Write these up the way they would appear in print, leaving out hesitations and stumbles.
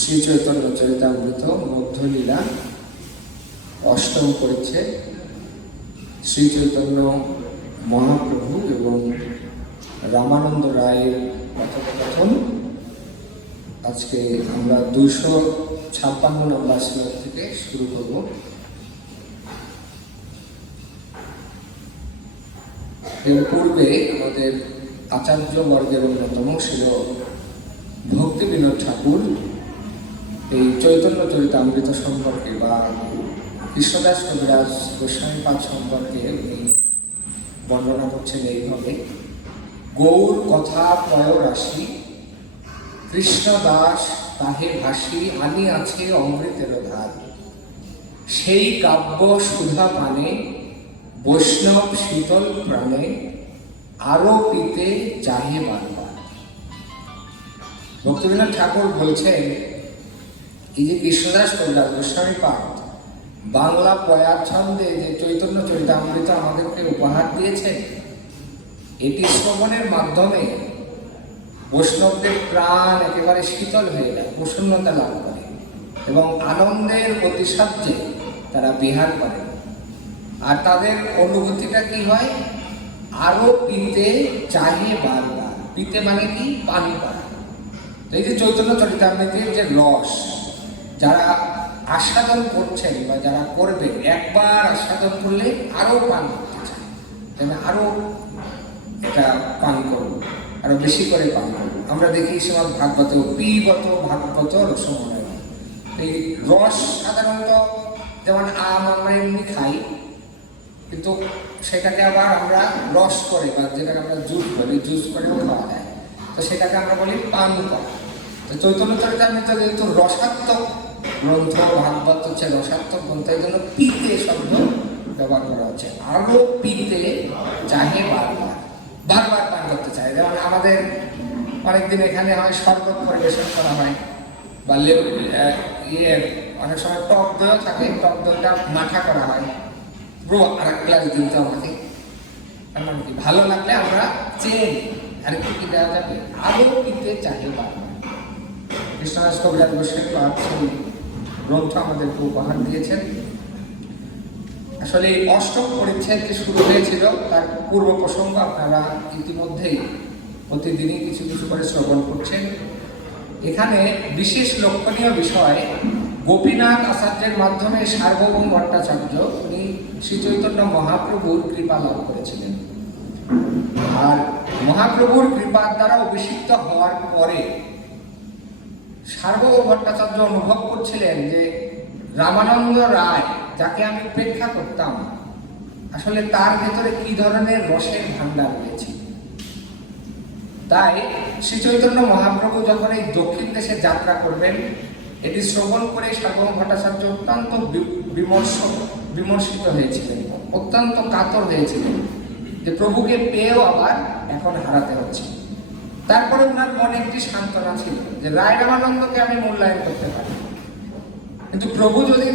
শ্রী চৈতন্য চরিতামৃত মধ্যলীলা অষ্টম পরিচ্ছেদ। শ্রী চৈতন্য মহাপ্রভু এবং রামানন্দ রায়ের কথোপকথন। আজকে আমরা 256 নম্বর শ্লোক থেকে শুরু করব। এর পূর্বে আমাদের আচার্য বর্গের অন্যতম ছিল ভক্তি বিনোদ ঠাকুর এই চৈতন্য চরিতামৃত সম্পর্কে বা কৃষ্ণদাস কবিরাজ গোস্বামীপাদ সম্পর্কে উনি বর্ণনা করছেন এইভাবে: গৌর কথা পয় রাশি, কৃষ্ণদাস তাহে ভাসি, আনি আছে অমৃতের ধার। সেই কাব্য সুধা পানে, বৈষ্ণব শীতল প্রাণে, আরো পিতে চাহে বারবার। ভক্তিবিনোদ ঠাকুর বলছেন, এই যে কৃষ্ণদাস কবিরাজ গোস্বামীপাদ বাংলা পয়ার ছন্দে যে চৈতন্য চরিতামৃত আমাদেরকে উপহার দিয়েছেন, এটি শ্রবণের মাধ্যমে বৈষ্ণবদের প্রাণ একেবারে শীতল হয়ে যায়, প্রসন্নতা লাভ করে এবং আনন্দের অতিসাহ্যে তারা বিহার করে। আর তাদের অনুভূতিটা কি হয়? আরো পিতে চাহে বারবার। পিতে মানে কি? পান করা। তো এই যে চৈতন্য চরিতামৃতের যে রস যারা আস্বাদন করছেন বা যারা করবেন, একবার আস্বাদন করলে আরো পান করতে চায়, আরো এটা পান করব, আরো বেশি করে পান করব। আমরা দেখি শ্রীমদ্ ভাগবত পিবত ভাগবত রসময়। এই রস সাধারণত যেমন আম আমরা এমনি খাই, কিন্তু সেটাকে আবার আমরা রস করে বা যেটাকে আমরা জুস বলি, জুস করেও খাওয়া যায়, তো সেটাকে আমরা বলি পান করা। তো চৈতন্য চরিতামৃত যেহেতু রসাত্মক গ্রন্থ, ভাগবত হচ্ছে রসাত্মক গ্রন্থ, এই জন্য পিতে শব্দ ব্যবহার করা হচ্ছে। আরো পিতে চাহে বারবার, বারবার পান করতে চায়। যেমন আমাদের অনেকদিন এখানে হয় শরবত পরিবেশন করা হয়, বা অনেক সময় টক দইও থাকে, টক দইটা মাঠা করা হয়, আর এক গ্লাস দিন তো আমাকে মানে কি ভালো লাগলে আমরা চেন আরেকটু কি দেওয়া যাবে, আরো পিতে চাহে বারবার। কৃষ্ণদাস কবিরাজ গোস্বামীপাদ সেই গ্রন্থ আমাদেরকে উপহার দিয়েছেন। আসলে এই অষ্টম পরিচ্ছেদ যে শুরু হয়েছিল তার পূর্ব প্রসঙ্গ আপনারা ইতিমধ্যেই প্রতিদিনই কিছু কিছু করে শ্রবণ করছেন। এখানে বিশেষ লক্ষণীয় বিষয়, গোপীনাথ আচার্যের মাধ্যমে সার্বভৌম ভট্টাচার্য উনি শ্রী চৈতন্য মহাপ্রভুর কৃপা লাভ করেছিলেন। আর মহাপ্রভুর কৃপার দ্বারা অভিষিক্ত হওয়ার পরে সার্বভৌম ভট্টাচার্য অনুভব করছিলেন যে রামানন্দ রায়, যাকে আমি উপেক্ষা করতাম, আসলে তার ভেতরে কি ধরনের রসের ভান্ডার রয়েছে। তাই শ্রী চৈতন্য মহাপ্রভু যখন এই দক্ষিণ দেশে যাত্রা করবেন, এটি শ্রবণ করে সার্বভৌম ভট্টাচার্য অত্যন্ত বিমর্ষিত হয়েছিলেন, অত্যন্ত কাতর হয়েছিলেন যে প্রভুকে পেয়েও আবার এখন হারাতে হচ্ছে। তারপরে ওনার মনে একটি সান্ত্বনা ছিল যে রায় রামানন্দকে আমি মূল্যায়ন করতে পারি, কিন্তু প্রভু যদি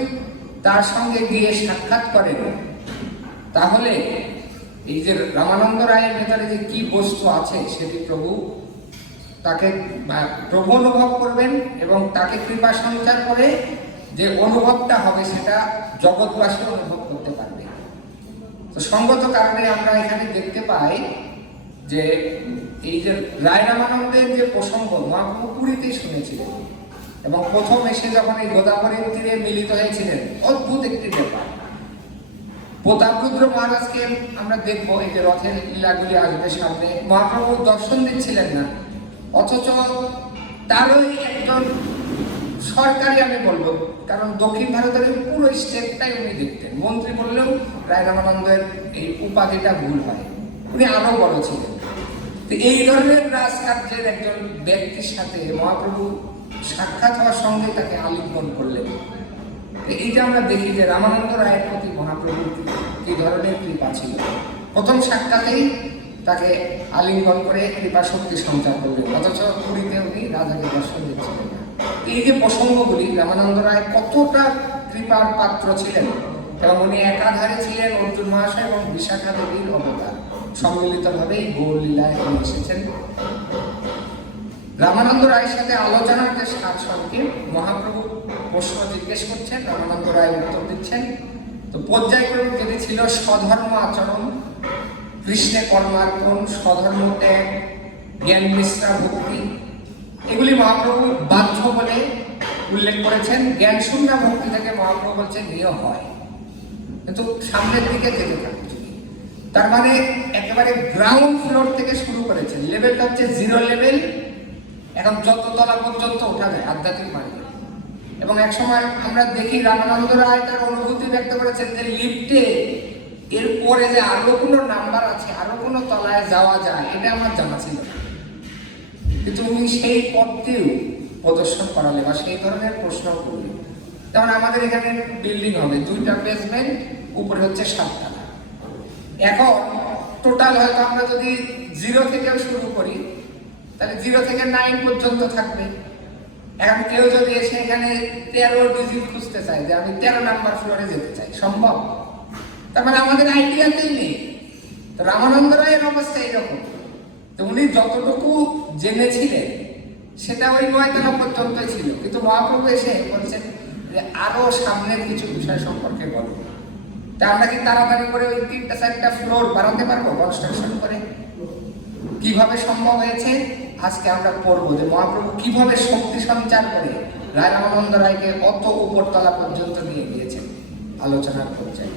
তার সঙ্গে গিয়ে সাক্ষাৎ করেন, তাহলে এই যে রামানন্দ রায়ের ভেতরে যে কি বস্তু আছে সেটি তাকে প্রভু অনুভব করবেন এবং তাকে কৃপা সঞ্চার করে যে অনুভবটা হবে সেটা জগৎবাসী অনুভব করতে পারবে। তো সঙ্গত কারণে আমরা এখানে দেখতে পাই যে এই যে রায় রামানন্দের যে প্রসঙ্গ মহাপ্রভু পুরীতেই শুনেছিলেন এবং প্রথম এসে যখন এই গোদাবরীর তীরে মিলিত হয়েছিলেন, অদ্ভুত একটি ব্যাপার। প্রতাপরুদ্র মহারাজকে আমরা দেখবো, এই যে রথের লীলাগুলি আসবে সামনে, মহাপ্রভু দর্শন দিচ্ছিলেন না, অথচ তারই একজন সরকারি, আমি বলবো, কারণ দক্ষিণ ভারতের পুরো স্টেটটাই উনি দেখতেন, মন্ত্রী বললেও রায় রামানন্দের এই উপাধিটা ভুল হয়, উনি আরো বড় ছিলেন। তো এই ধরনের রাজকার্যের একজন ব্যক্তির সাথে মহাপ্রভু সাক্ষাৎ হওয়ার সঙ্গে তাকে আলিঙ্গন করলেন। এইটা আমরা দেখি যে রামানন্দ রায়ের প্রতি মহাপ্রভুর কি ধরনের কৃপা ছিল। প্রথম সাক্ষাতেই তাকে আলিঙ্গন করে কৃপা শক্তি সঞ্চার করলেন, অথচ পুরীতে উনি রাজাকে দর্শন দিচ্ছিলেন না। এই যে প্রসঙ্গগুলি, রামানন্দ রায় কতটা কৃপার পাত্র ছিলেন এবং উনি একাধারে ছিলেন অর্জুন মহাশয় এবং বিশাখা দেবীর অবতার, সম্মিলিতভাবে এই গৌর লীলায় উনি এসেছেন। রামানন্দ রায়ের সাথে আলোচনার যে সারসংক্ষেপ, মহাপ্রভু প্রশ্ন জিজ্ঞেস করছেন, রামানন্দ রায় উত্তর দিচ্ছেন। তো পর্যায়ক্রমে যেটি ছিল স্বধর্ম আচরণ, কৃষ্ণে কর্মার্পণ, স্বধর্ম ত্যাগ, জ্ঞান মিশ্রা ভক্তি, এগুলি মহাপ্রভু বাধ্য বলে উল্লেখ করেছেন। জ্ঞান শূন্য ভক্তি থেকে মহাপ্রভু বলছেন নিয় হয়, কিন্তু সামনের দিকে যেতে থাকবে। তার মানে একেবারে গ্রাউন্ড ফ্লোর থেকে শুরু করেছেন, লেভেলটা হচ্ছে জিরো লেভেল। এখন যত তলা পর্যন্ত ওঠা যায় আধ্যাত্মিক মার্গে। এবং এক সময় আমরা দেখি রামানন্দ রায় তার অনুভূতি ব্যক্ত করেছেন যে লিফটে এরপরে যে আরো কোনো নাম্বার আছে, আরো কোনো তলায় যাওয়া যায়, এটা আমার জানা ছিল না। কিন্তু উনি সেই পথটিও প্রদর্শন করালে বা সেই ধরনের প্রশ্ন করলেন। যেমন আমাদের এখানে বিল্ডিং হবে 2টা বেসমেন্ট, উপরে হচ্ছে 7 তলা। এখন টোটাল হয়তো আমরা যদি 0 থেকেও শুরু করি, তাহলে 0 থেকে 9 পর্যন্ত থাকবে। এখন কেউ যদি এসে এখানে 13 ডিজিট খুঁজতে চায় যে আমি 13 নাম্বার ফ্লোরে যেতে চাই, সম্ভব? তার মানে আমাদের আইডিয়াতেই নেই। তো রামানন্দ রায়ের অবস্থা এইরকম। তো উনি যতটুকু জেনেছিলেন সেটা ওই 9 তলা পর্যন্তই ছিল, কিন্তু মহাপ্রভু এসে বলছেন যে আরো সামনের কিছু বিষয় সম্পর্কে বলো। তা আমরা কি তাড়াতাড়ি করে ওই 3টা 4টা ফ্লোর বাড়াতে পারবো কনস্ট্রাকশন করে? কিভাবে সম্ভব হয়েছে আজকে আমরা পড়বো, যে মহাপ্রভু কিভাবে শক্তি সঞ্চার করে রায় রামানন্দ রায়কে অত উপরতলা পর্যন্ত নিয়ে গিয়েছেন আলোচনার পর্যায়ে।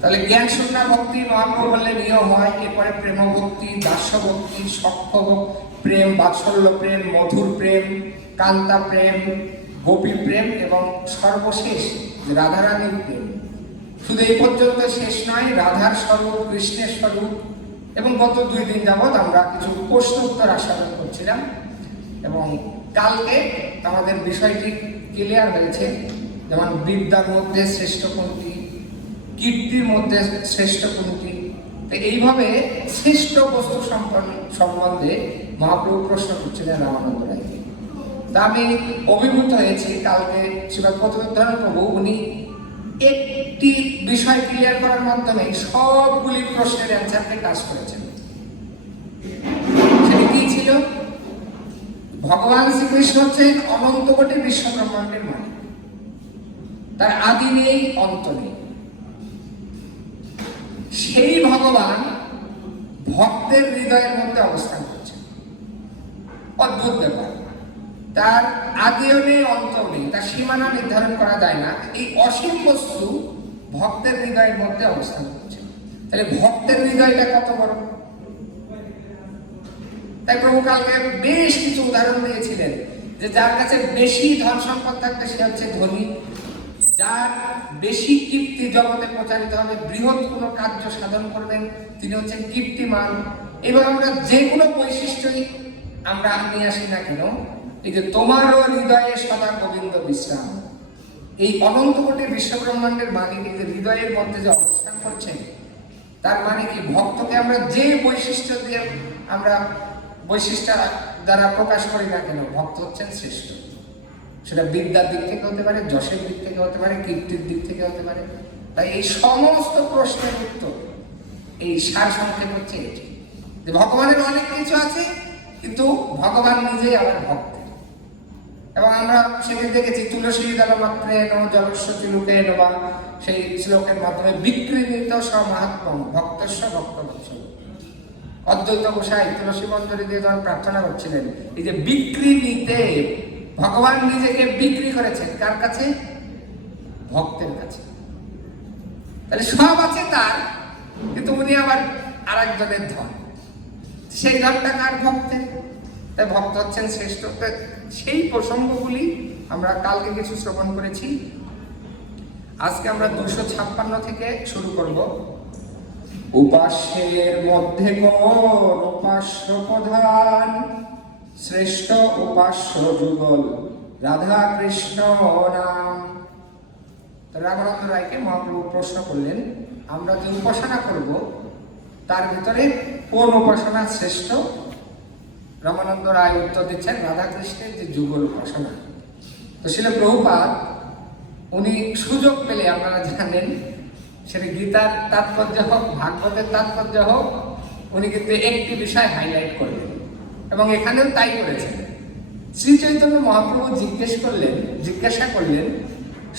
তাহলে জ্ঞান শূন্য ভক্তি মহাপ্রভু বললে নিয় হয়। এরপরে প্রেম ভক্তি, দাস্য ভক্তি, সখ্য প্রেম, বাৎসল্য প্রেম, মধুর প্রেম, কান্তা প্রেম, গোপী প্রেম এবং সর্বশেষ রাধারানীর প্রেম। শুধু এই পর্যন্ত শেষ নয়, রাধার স্বরূপ, কৃষ্ণের স্বরূপ। এবং গত 2 দিন যাবৎ আমরা কিছু প্রশ্ন উত্তর আস্বাদন করছিলাম, এবং কালকে আমাদের বিষয়টি ক্লিয়ার হয়েছে। যেমন বিদ্যার মধ্যে শ্রেষ্ঠ কোনটি, কীর্তির মধ্যে শ্রেষ্ঠ কোনটি। তো এইভাবে শ্রেষ্ঠ বস্তু সম্বন্ধে মহাপ্রভু প্রশ্ন করছিলেন রামানন্দ রায়কে। তা আমি অভিভূত হয়েছি। কালকে শ্রীপাদ প্রতিবোধন প্রভু উনি একটি বিষয় ক্লিয়ার করার মাধ্যমে সবগুলি প্রশ্নের অ্যান্সারকে কাজ করেছেন। সেটি কি ছিল? ভগবান শ্রীকৃষ্ণ হচ্ছেন অনন্ত কোটি বিশ্ব ব্রহ্মাণ্ডের মালিক, তার আদি নেই, অন্ত নেই। সেই ভগবান ভক্তের হৃদয়ের মধ্যে অবস্থান করছেন। অদ্ভুত ব্যাপার। তার আদিও নেই, অন্তও নেই, তার সীমানা নির্ধারণ করা যায় না। এই অসীম বস্তু ভক্তের হৃদয়ের মধ্যে অবস্থান করছে। তাহলে ভক্তের হৃদয়টা কত বড়! তাই প্রভু কালকে বেশ কিছু উদাহরণ দিয়েছিলেন যে যার কাছে বেশি ধন সম্পদ থাকবে সে হচ্ছে ধনী, যার বেশি কীর্তি জগতে প্রচারিত হবে, বৃহৎ কোনো কার্য সাধন করবেন, তিনি হচ্ছেন কীর্তিমান। এবার আমরা যে কোনো বৈশিষ্ট্যই আমরা নিয়ে আসি না কেন, এই যে তোমারও হৃদয়ে সদা গোবিন্দ বিশ্রাম, এই অনন্ত কোটি বিশ্বব্রহ্মাণ্ডের মালিক এই যে হৃদয়ের মধ্যে যে অবস্থান করছেন, তার মানে কি ভক্তকে আমরা যে বৈশিষ্ট্য দিয়ে আমরা বৈশিষ্ট্য দ্বারা প্রকাশ করি না কেন, ভক্ত হচ্ছেন শ্রেষ্ঠ। সেটা বিদ্যার দিক থেকে হতে পারে, যশের দিক থেকে হতে পারে, কীর্তির দিক থেকে হতে পারে। তাই এই সমস্ত প্রশ্নের উত্তর, এই সার সংক্ষেপ হচ্ছে এটি, যে ভগবানের অনেক কিছু আছে, কিন্তু ভগবান নিজেই আবার ভক্ত। এবং আমরা সেদিন দেখেছি তুলসী দলমাত্রেণ জলস্য চিলুকেন, বা সেই শ্লোকের মাধ্যমে বিক্রিণীত সমাহাত্ম্যম ভক্তস্য ভক্তবৎসল। অদ্বৈত গোসাই তুলসী মঞ্জরি দিয়ে যখন প্রার্থনা করছিলেন, এই যে বিক্রিণীতে, ভগবান নিজেকে বিক্রি করেছেন কার কাছে? ভক্তের কাছে। তাহলে সব আছে তার, কিন্তু উনি আবার আরেকজনের ধন, সেই ধনটা কার? ভক্তের। তাই ভক্ত হচ্ছেন শ্রেষ্ঠ। সেই প্রসঙ্গগুলি আমরা কালকে কিছু শ্রবণ করেছি। আজকে আমরা 256 থেকে শুরু করব। উপাস্যের মধ্যে কোন উপাস্য প্রধান, শ্রেষ্ঠ উপাস্য যুগল রাধা কৃষ্ণ নাম। রামানন্দ রায়কে মহাপ্রভু প্রশ্ন করলেন, আমরা যে উপাসনা করব তার ভিতরে কোন উপাসনা শ্রেষ্ঠ? রামানন্দ রায় উত্তর দিচ্ছেন রাধাকৃষ্ণের যে যুগল উপাসনা। তো শিল প্রভুপাদ উনি সুযোগ পেলে, আপনারা জানেন সেটা গীতার তাৎপর্য হোক, ভাগবতের তাৎপর্য হোক, উনি কিন্তু একটি বিষয় হাইলাইট করবেন, এবং এখানেও তাই করেছেন। শ্রী চৈতন্য মহাপ্রভু জিজ্ঞাসা করলেন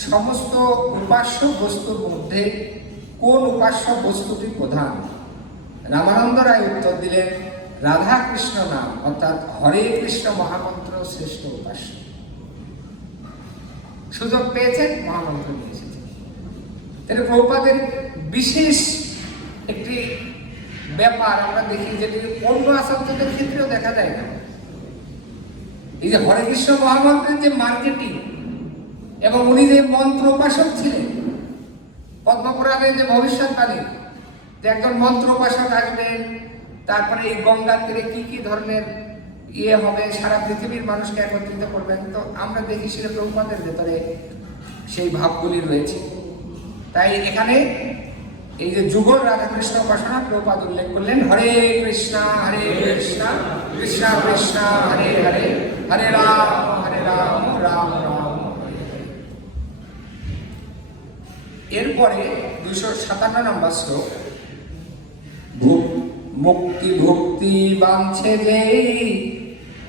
সমস্ত উপাস্য বস্তুর মধ্যে কোন উপাস্য বস্তুটি প্রধান? রামানন্দ রায় উত্তর দিলেন রাধা কৃষ্ণ নাম, অর্থাৎ হরে কৃষ্ণ মহামন্ত্র শ্রেষ্ঠ উপাস্য। সুযোগ পেয়েছেন, মহামন্ত্র নিয়ে এসেছেন। তাহলে প্রভুপাদের বিশেষ একটি ব্যাপার আমরা দেখি, যেটি অন্য আচার্যদের ক্ষেত্রেও দেখা যায় না। এই যে হরে কৃষ্ণ মহামন্ত্রের যে মার্কেটিং, এবং উনি যে মন্ত্র উপাসক ছিলেন, পদ্মপুরাণের যে ভবিষ্যৎবাণী যে একজন মন্ত্র উপাসক আসবেন, তারপরে এই গঙ্গার তীরে কি কি ধরনের হবে, সারা পৃথিবীর মানুষকে একত্রিত করবেন, তো আমরা দেখি সেটা প্রভুপাদের ভেতরে সেই ভাবগুলি রয়েছে। তাই এখানে এই যে যুগল রাধাকৃষ্ণ উপাসনা প্রভুপাদ উল্লেখ করলেন, হরে কৃষ্ণ কৃষ্ণ কৃষ্ণ হরে হরে, হরে রাম রাম রাম হরে হরে। এরপরে 257 নম্বর শ্লোক, মুক্তি ভক্তি বাঞ্ছে যে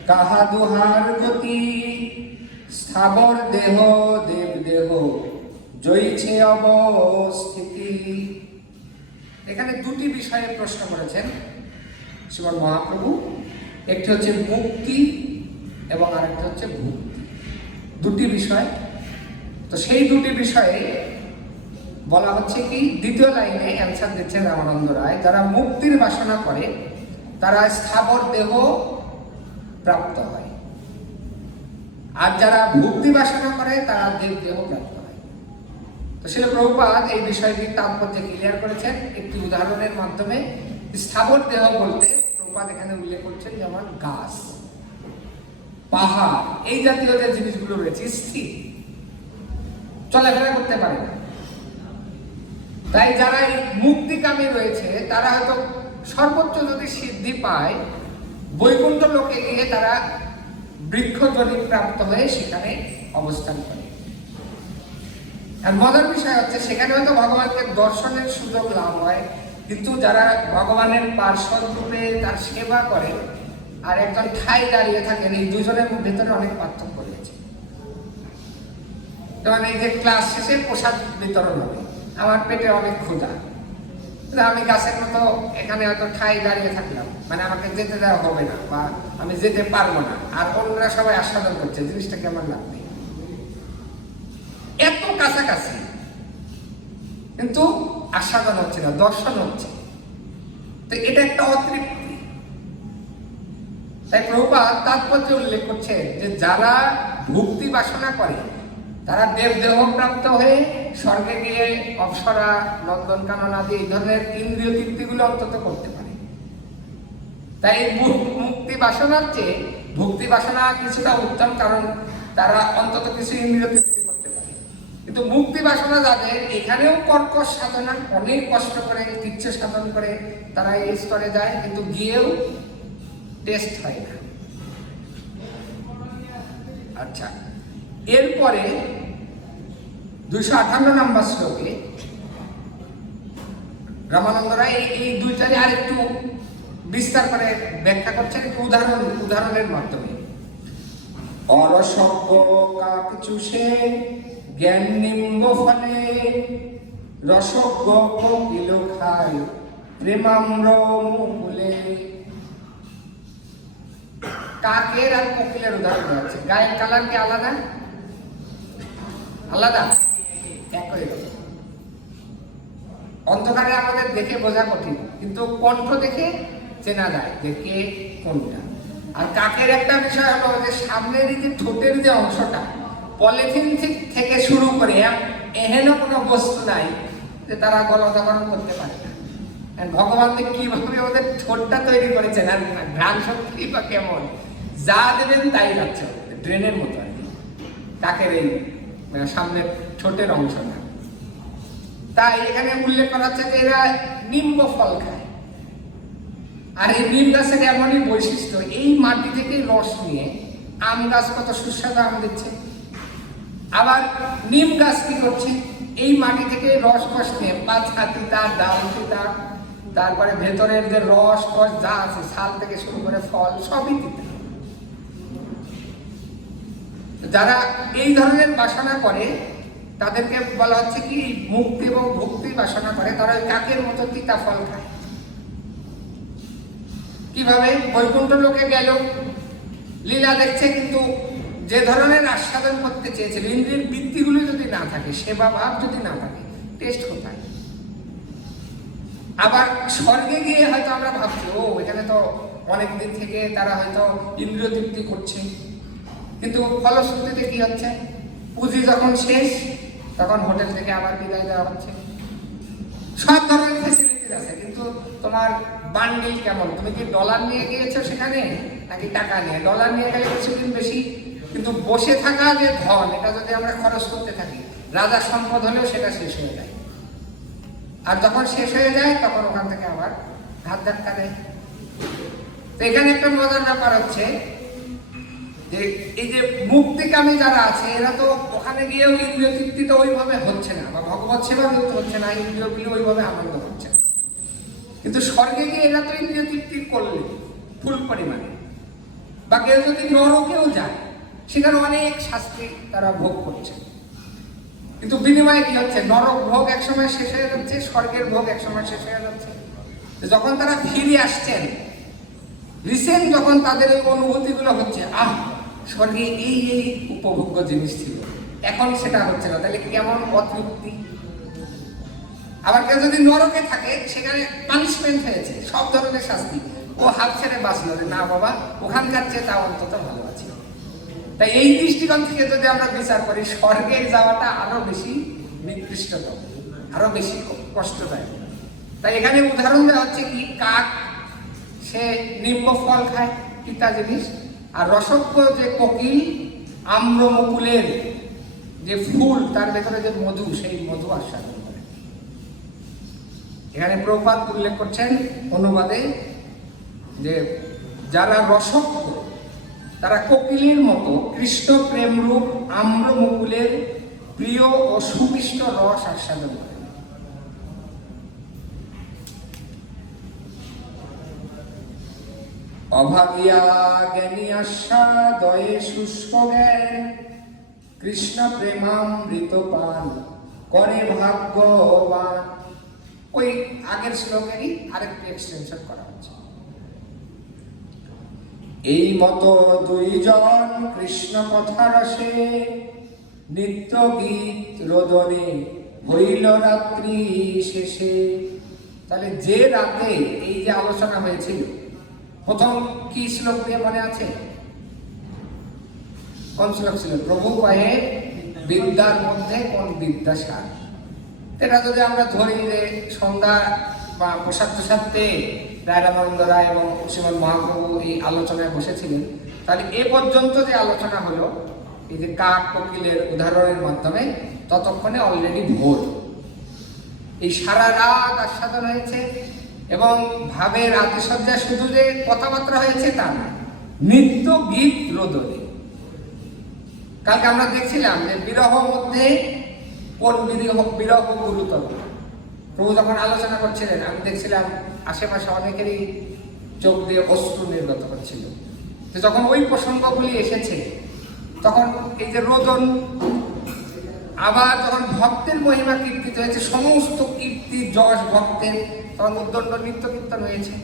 কাহা দুহার গতি, স্থাবর দেহ দেব দেহ জয়ছে অবস্থিতি। এখানে দুটি বিষয়ে প্রশ্ন করেছেন শ্রীমন মহাপ্রভু, একটি হচ্ছে মুক্তি এবং আরেকটি হচ্ছে ভক্তি, দুটি বিষয়। তো সেই দুটি বিষয়ে বলা হচ্ছে কি, দ্বিতীয় লাইনে অ্যান্সার দিচ্ছেন রামানন্দ রায়, যারা মুক্তির বাসনা করে তারা স্থাবর দেহ প্রাপ্ত হয়, আর যারা ভক্তি বাসনা করে তারা দেব দেহ প্রাপ্ত হয়। তো সেটা প্রভুপাদ এই বিষয়টির তাৎপর্য ক্লিয়ার করেছেন একটি উদাহরণের মাধ্যমে। স্থাবর দেহ বলতে প্রভুপাদ এখানে উল্লেখ করছেন যেমন গাছ, পাহাড়, এই জাতীয় যে জিনিসগুলো রয়েছে স্থির, চলাফেরা করতে পারে না। তাই যারা এই মুক্তিকামী রয়েছে তারা হয়তো সর্বোচ্চ যদি সিদ্ধি পায়, বৈকুণ্ঠ লোকে গিয়ে তারা বৃক্ষজনি প্রাপ্ত হয়ে সেখানে অবস্থান করে। আর মজার বিষয় হচ্ছে সেখানে হয়তো ভগবানকে দর্শনের সুযোগ লাভ হয়, কিন্তু যারা ভগবানের পার্শ্বদ রূপে তার সেবা করে আর একজন ঠাই দাঁড়িয়ে থাকেন, এই দুজনের ভেতরে অনেক পার্থক্য রয়েছে। যেমন এই যে ক্লাস শেষে প্রসাদ বিতরণ হবে, আমার পেটে অনেক ক্ষুধা, আমি গাছের মতো এখানে হয়তো ঠাই দাঁড়িয়ে থাকলাম, মানে আমাকে যেতে দেওয়া হবে না বা আমি যেতে পারবো না, আর অন্যরা সবাই আস্বাদন করছে, জিনিসটা কেমন লাগবে, এত কাছাকাছি কিন্তু আস্বাদন হচ্ছে না, দর্শন হচ্ছে। তো এটা একটা অতৃপ্তি। তাই প্রভুপাদ তাৎপর্য উল্লেখ করছে যে যারা ভক্তি বাসনা করে তারা দেব দেহ প্রাপ্ত হয়ে স্বর্গে গিয়ে অপ্সরা, নন্দনকানন আদি এই ধরনের ইন্দ্রিয় তৃপ্তিগুলো অন্তত করতে পারে। তাই মুক্তি বাসনার চেয়ে ভক্তি বাসনা কিছুটা উত্তম, কারণ তারা অন্তত কিছু ইন্দ্রিয় তৃপ্তি করতে পারে। কিন্তু মুক্তি বাসনা যাদের, এখানেও কর্কশ সাধনা, অনেক কষ্ট করে ইচ্ছে সাধন করে তারা এই স্তরে যায়, কিন্তু গিয়েও টেস্ট হয় না। আচ্ছা, এরপরে 258 নম্বর শ্লোকে রামানন্দ রায় এই দুইটারে আর একটু বিস্তার করে ব্যাখ্যা করছেন একটু উদাহরণের মাধ্যমে। অরসজ্ঞ কাক চুষে জ্ঞান নিম্ব ফলে, রসজ্ঞ কোকিল খায় প্রেমাম্র মুকুলে। কাকের আর কোকিলের উদাহরণ দেওয়া হচ্ছে। গায়ের কালার কি আলাদা? আলাদা? একই রকম। অন্ধকারে আমাদের দেখে বোঝা কঠিন, কিন্তু কণ্ঠ দেখে চেনা যায় যে কে কোনটা। আর কাকের একটা বিষয় হলো যে সামনের যে ঠোঁটের যে অংশটা, পলিথিন থেকে শুরু করে এহেন কোনো বস্তু নাই যে তারা গলদাকরণ করতে পারে না। ভগবান কিভাবে ওদের ঠোঁটটা তৈরি করেছেন, আর ঘ্রাণ শক্তি বা কেমন, যা দেবেন তাই যাচ্ছে, ড্রেনের মতো আর কি কাকের এই সামনের ঠোঁটের অংশটা। তাই এখানে উল্লেখ করা হচ্ছে যে এরা নিম্ব ফল খায়। আর এই নিম গাছের এমনই বৈশিষ্ট্য, এই মাটি থেকে রস নিয়ে আম গাছ কত সুস্বাদু আম দিচ্ছে। আবার নিম গাছ কি করছে, এই মাটি থেকে রস নিয়ে পাতা তিতা, ডাল তিতা, তারপরে ভেতরের যে রস টস যা আছে, ছাল থেকে শুরু করে ফল সবই দিতে হবে। যারা এই ধরনের বাসনা করে তাদেরকে বলা হচ্ছে কি মুক্তি এবং ভক্তি বাসনা করে, তারা ওই কাকের মতো তিতা ফল খায়। কিভাবে? বৈকুণ্ঠ লোকে গেল, লীলা দেখছে, কিন্তু যে ধরনের আস্বাদন করতে চেয়েছিল, ইন্দ্রিয়ের বৃত্তিগুলো যদি না থাকে, সেবা ভাব যদি না থাকে, টেস্ট কোথায়? আবার স্বর্গে গিয়ে হয়তো আমরা ভাবছি ও এখানে তো অনেক দিন থেকে তারা হয়তো ইন্দ্রিয় তৃপ্তি করছে, কিন্তু ফলশ্রুতিতে কি হচ্ছে? পুঁজি যখন শেষ তখন হোটেল থেকে আবার বিদায় দেওয়া হচ্ছে। সব ধরনের ফেসিলিটিস আছে, কিন্তু তোমার বান্ডিল কেমন? তুমি কি ডলার নিয়ে গিয়েছো সেখানে নাকি টাকা নিয়ে? ডলার নিয়ে গেলে কিছুদিন বেশি, কিন্তু বসে থাকা যে ধন, এটা যদি আমরা খরচ করতে থাকি, রাজার সম্পদ হলেও সেটা শেষ হয়ে যায়। আর যখন শেষ হয়ে যায় তখন ওখান থেকে আবার হাত ধাক্কা দেয়। তো এখানে একটা মজার ব্যাপার হচ্ছে যে এই যে মুক্তিকামী যারা আছে, এরা তো ওখানে গিয়েও ইন্দ্রিয় তৃপ্তি তো ওইভাবে হচ্ছে না, বা ভগবত সেবা হচ্ছে না, ইন্দ্রিয়গুলো ওইভাবে আনন্দ হচ্ছে না। কিন্তু স্বর্গে গিয়ে এরা তো ইন্দ্রিয় তৃপ্তি করলে ফুল পরিমাণে। বা কেউ যদি নরকেও যায়, সেখানে অনেক শাস্তি তারা ভোগ করছে, কিন্তু বিনিময়ে কি হচ্ছে? নরক ভোগ একসময় শেষ হয়ে যাচ্ছে, স্বর্গের ভোগ একসময় শেষ হয়ে যাচ্ছে। যখন তারা ফিরে আসছেন, রিসেন্ট যখন তাদের এই অনুভূতিগুলো হচ্ছে, স্বর্গে এই এই উপভোগ্য জিনিস ছিল, এখন সেটা হচ্ছে না, তাহলে কেমন অতৃপ্তি। আবার কেউ যদি নরকে থাকে, সেখানে পানিশমেন্ট হয়েছে, সব ধরনের শাস্তি, ও হাত ছেড়ে বাঁচলো, না বাবা ওখানকার চেয়ে তা অন্তত ভালো আছে। তাই এই দৃষ্টিকোণ থেকে যদি আমরা বিচার করি, স্বর্গে যাওয়াটা আরো বেশি নিকৃষ্টতম, আরো বেশি কষ্টদায়ক। তাই এখানে উদাহরণ দেওয়া হচ্ছে কি, কাক সে নিম্ব ফল খায়, পিতা জিনিস, আর রসজ্ঞ যে কোকিল আম্র মুকুলের যে ফুল, তার ভেতরে যে মধু, সেই মধু আস্বাদন করে। এখানে প্রভুপাদ উল্লেখ করছেন অনুবাদে যে যারা রসজ্ঞ, তারা কোকিলের মতো কৃষ্ণ প্রেমরূপ আম্র মুকুলের প্রিয় ও সুমিষ্ট রস আস্বাদন করে। অভাগিয়া জ্ঞানী আস্বাদয়ে শুষ্ক জ্ঞান, কৃষ্ণ প্রেমামৃত পান করে ভাগ্যবান। ওই আগের শ্লোকেরই আরেকটি এক্সটেনশন করা হচ্ছে। এই মতো দুইজন কৃষ্ণ কথা রসে, নিত্য গীত রোদনে হইল রাত্রি শেষে। তাহলে যে রাতে এই যে আলোচনা হয়েছিল, প্রথম কি শ্লোক দিয়ে মনে আছে? কোন শ্লোক ছিল? প্রভু কহে বিদ্যার মধ্যে কোন বিদ্যা সার। এটা যদি আমরা ধরি যে সন্ধ্যা বা প্রসাদ প্রসাদ পেয়ে রায় রামানন্দ রায় এবং শ্রীমদ মহাপ্রভু এই আলোচনায় বসেছিলেন, তাহলে এ পর্যন্ত যে আলোচনা হলো এই যে কাক কোকিলের উদাহরণের মাধ্যমে, ততক্ষণে অলরেডি ভোর। এই সারা রাত আস্বাদন হয়েছে, এবং ভাবের আতিশয্যা শুধু যে কথাবার্তা হয়েছে তা না, নিত্য গীত রোদনে। কালকে আমরা দেখছিলাম যে বিরহ মধ্যে কোন বিরহ গুরুতর। প্রভু যখন আলোচনা করছিলেন, আমি দেখছিলাম আশেপাশে অনেকেরই চোখ দিয়ে অশ্রু নির্গত হচ্ছিল। তো যখন ওই প্রসঙ্গগুলি এসেছে, তখন এই যে রোদন, আবার যখন ভক্তের মহিমা কীর্তিত হয়েছে, সমস্ত কীর্তি যশ ভক্তের, তখন উদ্দণ্ড নৃত্য কীর্তন হয়েছে।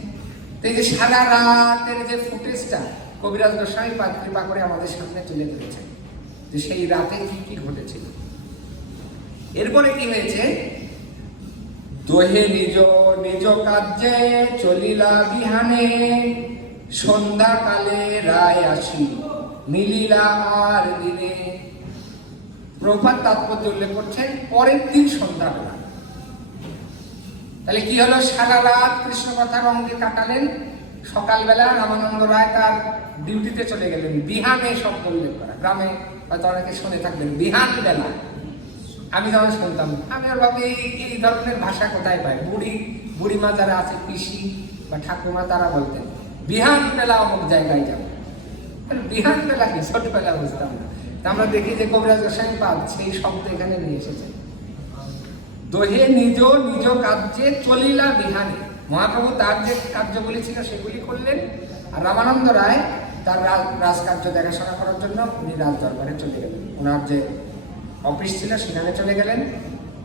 তো এই যে সারা রাতের যে ফুটেজটা কবিরাজ গোস্বামী পাদ কৃপা করে আমাদের সামনে তুলে ধরেছে, যে সেই রাতে কি কি ঘটেছিল। এরপরে কি হয়েছে? দোহে নিজ নিজ কার্যে চলিলা বিহানে, সন্ধ্যাকালে রায় আসি মিলিলা আর দিনে। প্রভুপাদ তাৎপর্য উল্লেখ করছেন পরের দিন সন্ধ্যাবেলা। তাহলে কি হলো? সারা রাত কৃষ্ণ কথার অঙ্গে কাটালেন, সকালবেলা রামানন্দ রায় তার ডিউটিতে চলে গেলেন। বিহানে শব্দ উল্লেখ করা, গ্রামে হয়তো অনেকে শুনে থাকবেন বিহান বেলা। আমি যখন শুনতাম, আমি আর ভাবি এই ধরনের ভাষা কোথায় পাই? বুড়িমা যারা আছে, পিসি বা ঠাকুমা, তারা বলতেন বিহান বেলা অমুক জায়গায় যাবো। বিহান বেলা কি? ছোটবেলা বুঝতাম না। আমরা দেখি যে কবিরাজ গোস্বামী পাদ সেই শব্দ এখানে নিয়ে এসেছে। দোহে নিজ নিজ কার্যে চলিলা বিহানে, মহাপ্রভু তার যে কার্যগুলি ছিল সেগুলি করলেন, আর রামানন্দ রায় তার রাজকার্য দেখাশোনা করার জন্য উনি রাজ দরবারে চলে গেলেন, ওনার যে অফিস ছিল সেখানে চলে গেলেন।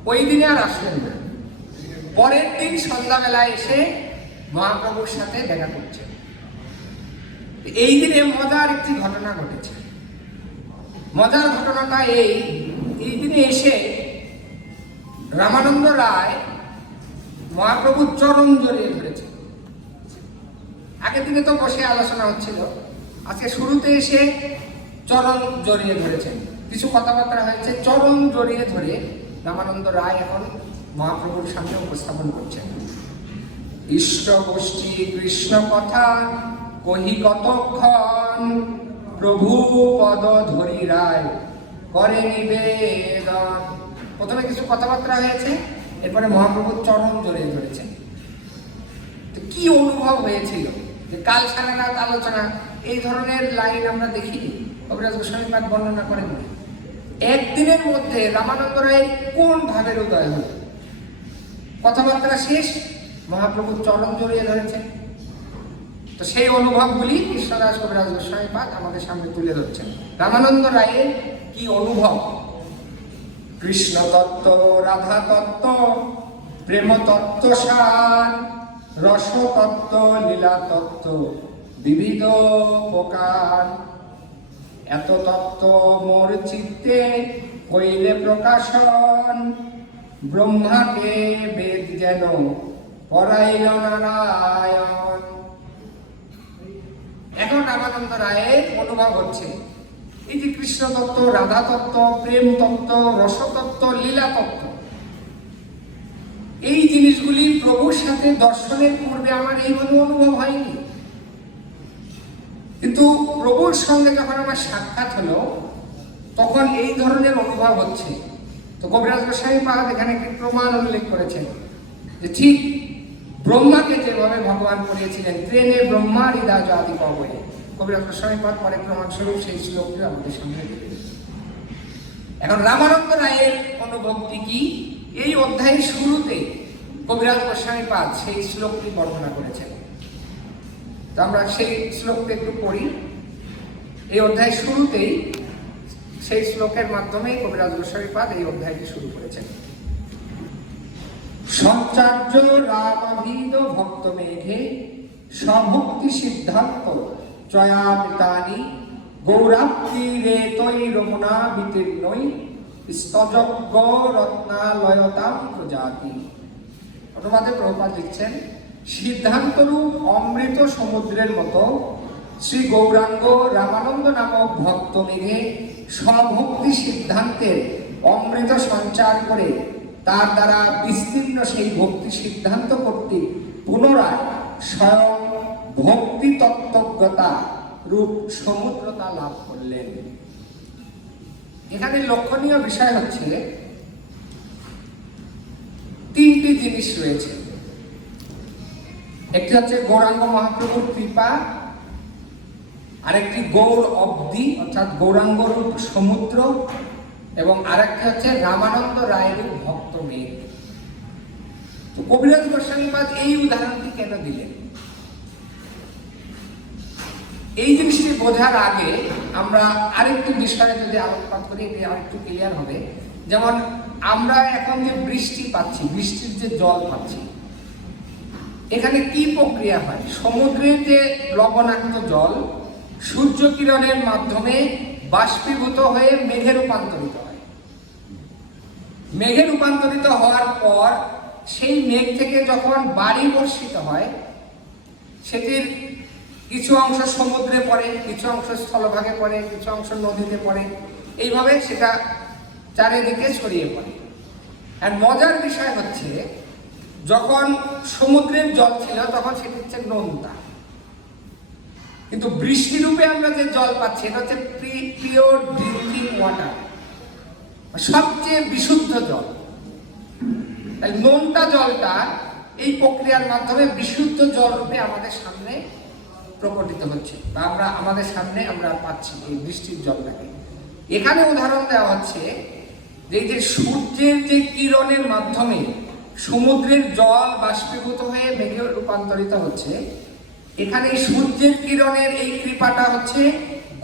ওই দিনে আর আসলেন না। পরের দিন সন্ধ্যাবেলায় এসে মহাপ্রভুর সাথে দেখা করছে। এই দিনে মজার একটি ঘটনা ঘটেছে। মজার ঘটনাটা এই দিনে এসে রামানন্দ রায় মহাপ্রভুর চরণ জড়িয়ে ধরেছে। আগের দিনে তো বসে আলোচনা হচ্ছিল, আজকে শুরুতে এসে চরণ জড়িয়ে ধরেছেন, কিছু কথাবার্তা হয়েছে। চরণ জড়িয়ে ধরে রামানন্দ রায় এখন মহাপ্রভুর সামনে উপস্থাপন করছেন। ইষ্ট গোষ্ঠী কৃষ্ণ কথা কহি কতক্ষণ, প্রভু পদ ধরি রায় করে নিবেদন। প্রথমে কিছু কথাবার্তা হয়েছে, এরপরে মহাপ্রভুর চরণ জড়িয়ে ধরেছেন। তো কি অনুভব হয়েছিল যে কাল সারা রাত আলোচনা, এই ধরনের লাইন আমরা দেখিনি, কবিরাজ গোস্বামী পাদ বর্ণনা করেন। একদিনের মধ্যে রামানন্দ রায়ের কোন ভাবের উদয় হল? কথাবার্তা শেষ, মহাপ্রভুর চরণ জড়িয়ে ধরেছেন। তো সেই অনুভবগুলি কৃষ্ণদাস কবিরাজ গোস্বামী পাদ আমাদের সামনে তুলে ধরছেন। রামানন্দ রায়ের কি অনুভব? কৃষ্ণ তত্ত্ব, রাধা তত্ত্ব, প্রেম তত্ত্ব সার, রস তত্ত্ব, লীলা তত্ত্ব বিবিধ প্রকার, এত তত্ত্ব মোর চিত্তে হইলে প্রকাশন, ব্রহ্মাকে বেদ যেন পড়াইল নারায়ণ। এখন রামানন্দ রায়ের অনুভব হচ্ছে এই যে কৃষ্ণ তত্ত্ব, রাধা তত্ত্ব, প্রেম তত্ত্ব, রসতত্ত্ব, লীলা তত্ত্ব, এই জিনিসগুলি প্রভুর সাথে দর্শনের পূর্বে আমার এইভাবে অনুভব হয়নি। কিন্তু প্রভুর সঙ্গে যখন আমার সাক্ষাৎ হলো তখন এই ধরনের অনুভব হচ্ছে। তো কবিরাজ গোস্বামী পাদ এখানে একটি প্রমাণ উল্লেখ করেছেন যে ঠিক ব্রহ্মাকে যেভাবে ভগবান করিয়েছিলেন, ট্রেনে ব্রহ্মার হৃদয় আদি কবয়ে, কবিরাজ গোস্বামী পাদ পরে প্রমাণস্বরূপ সেই শ্লোকটি আমাদের সামনে দিলেন। এখন রামানন্দ রায়ের অনুভবটি কি? এই অধ্যায়ের শুরুতে কবিরাজ গোস্বামী পাদ সেই শ্লোকটি বর্ণনা করেছেন। তো আমরা সেই শ্লোকটি একটু পড়ি। এই অধ্যায়ের শুরুতেই সেই শ্লোকের মাধ্যমে কবিরাজ গোস্বামী পাদ এই অধ্যায়টি শুরু করেছেন। সঞ্চার্য রামাভিদ ভক্ত মেঘে স্বভক্তি সিদ্ধান্ত চয়ামিতানি গৌরাপ্তি রে তৈ রমনা বিতীর্ণই স্তযজ্ঞ রত্নালয়তাম প্রজাতি। অনুবাদে প্রভুপাদ লিখছেন, সিদ্ধান্তরূপ অমৃত সমুদ্রের মতো শ্রী গৌরাঙ্গ রামানন্দ নামক ভক্ত মেঘে স্বভক্তি সিদ্ধান্তের অমৃত সঞ্চার করে তার দ্বারা বিস্তীর্ণ সেই ভক্তি সিদ্ধান্ত কর্তৃক পুনরায় স্বয়ং ভক্তি তত্ত্বজ্ঞতা রূপ সমুদ্রতা লাভ করলেন। এখানে লক্ষণীয় বিষয় হচ্ছে তিনটি জিনিস রয়েছে। একটি হচ্ছে গৌরাঙ্গ মহাপ্রভুর কৃপা, আরেকটি গৌর অব্দি অর্থাৎ গৌরাঙ্গ রূপ সমুদ্র, এবং আরেকটি হচ্ছে রামানন্দ রায়ের ভক্ত মেঘ। তো কবিরাজ গোস্বামী পাদ এই উদাহরণটি কেন দিলেন? এই জিনিসটি বোঝার আগে আমরা আরেকটি বিষয়ে যদি আলোকপাত করি, এটি আরেকটু ক্লিয়ার হবে। যেমন আমরা এখন যে বৃষ্টি পাচ্ছি, বৃষ্টির যে জল পাচ্ছি, এখানে কি প্রক্রিয়া হয়? সমুদ্রের যে লবণাক্ত জল সূর্য কিরণের মাধ্যমে বাষ্পীভূত হয়ে মেঘে রূপান্তরিত হয়। মেঘে রূপান্তরিত হওয়ার পর সেই মেঘ থেকে যখন বাড়ি বর্ষিত হয়, সেটির কিছু অংশ সমুদ্রে পড়ে, কিছু অংশ স্থলভাগে পড়ে, কিছু অংশ নদীতে পড়ে, এইভাবে সেটা চারিদিকে ছড়িয়ে পড়ে। আর মজার বিষয় হচ্ছে, যখন সমুদ্রের জল ছিল তখন সেটি হচ্ছে নোনতা, কিন্তু বৃষ্টিরূপে আমরা যে জল পাচ্ছি এটা হচ্ছে পিওর ড্রিঙ্কিং ওয়াটার, সবচেয়ে বিশুদ্ধ জল। তাই নোনতা জলটা এই প্রক্রিয়ার মাধ্যমে বিশুদ্ধ জল রূপে আমাদের সামনে প্রকটিত হচ্ছে, বা আমাদের সামনে আমরা পাচ্ছি এই বৃষ্টির জলটাকে। এখানে উদাহরণ দেওয়া হচ্ছে যে সূর্যের যে কিরণের মাধ্যমে সমুদ্রের জল বাষ্পীভূত হয়ে মেঘে রূপান্তরিত হচ্ছে, এখানে সূর্যের কিরণের এই কৃপাটা হচ্ছে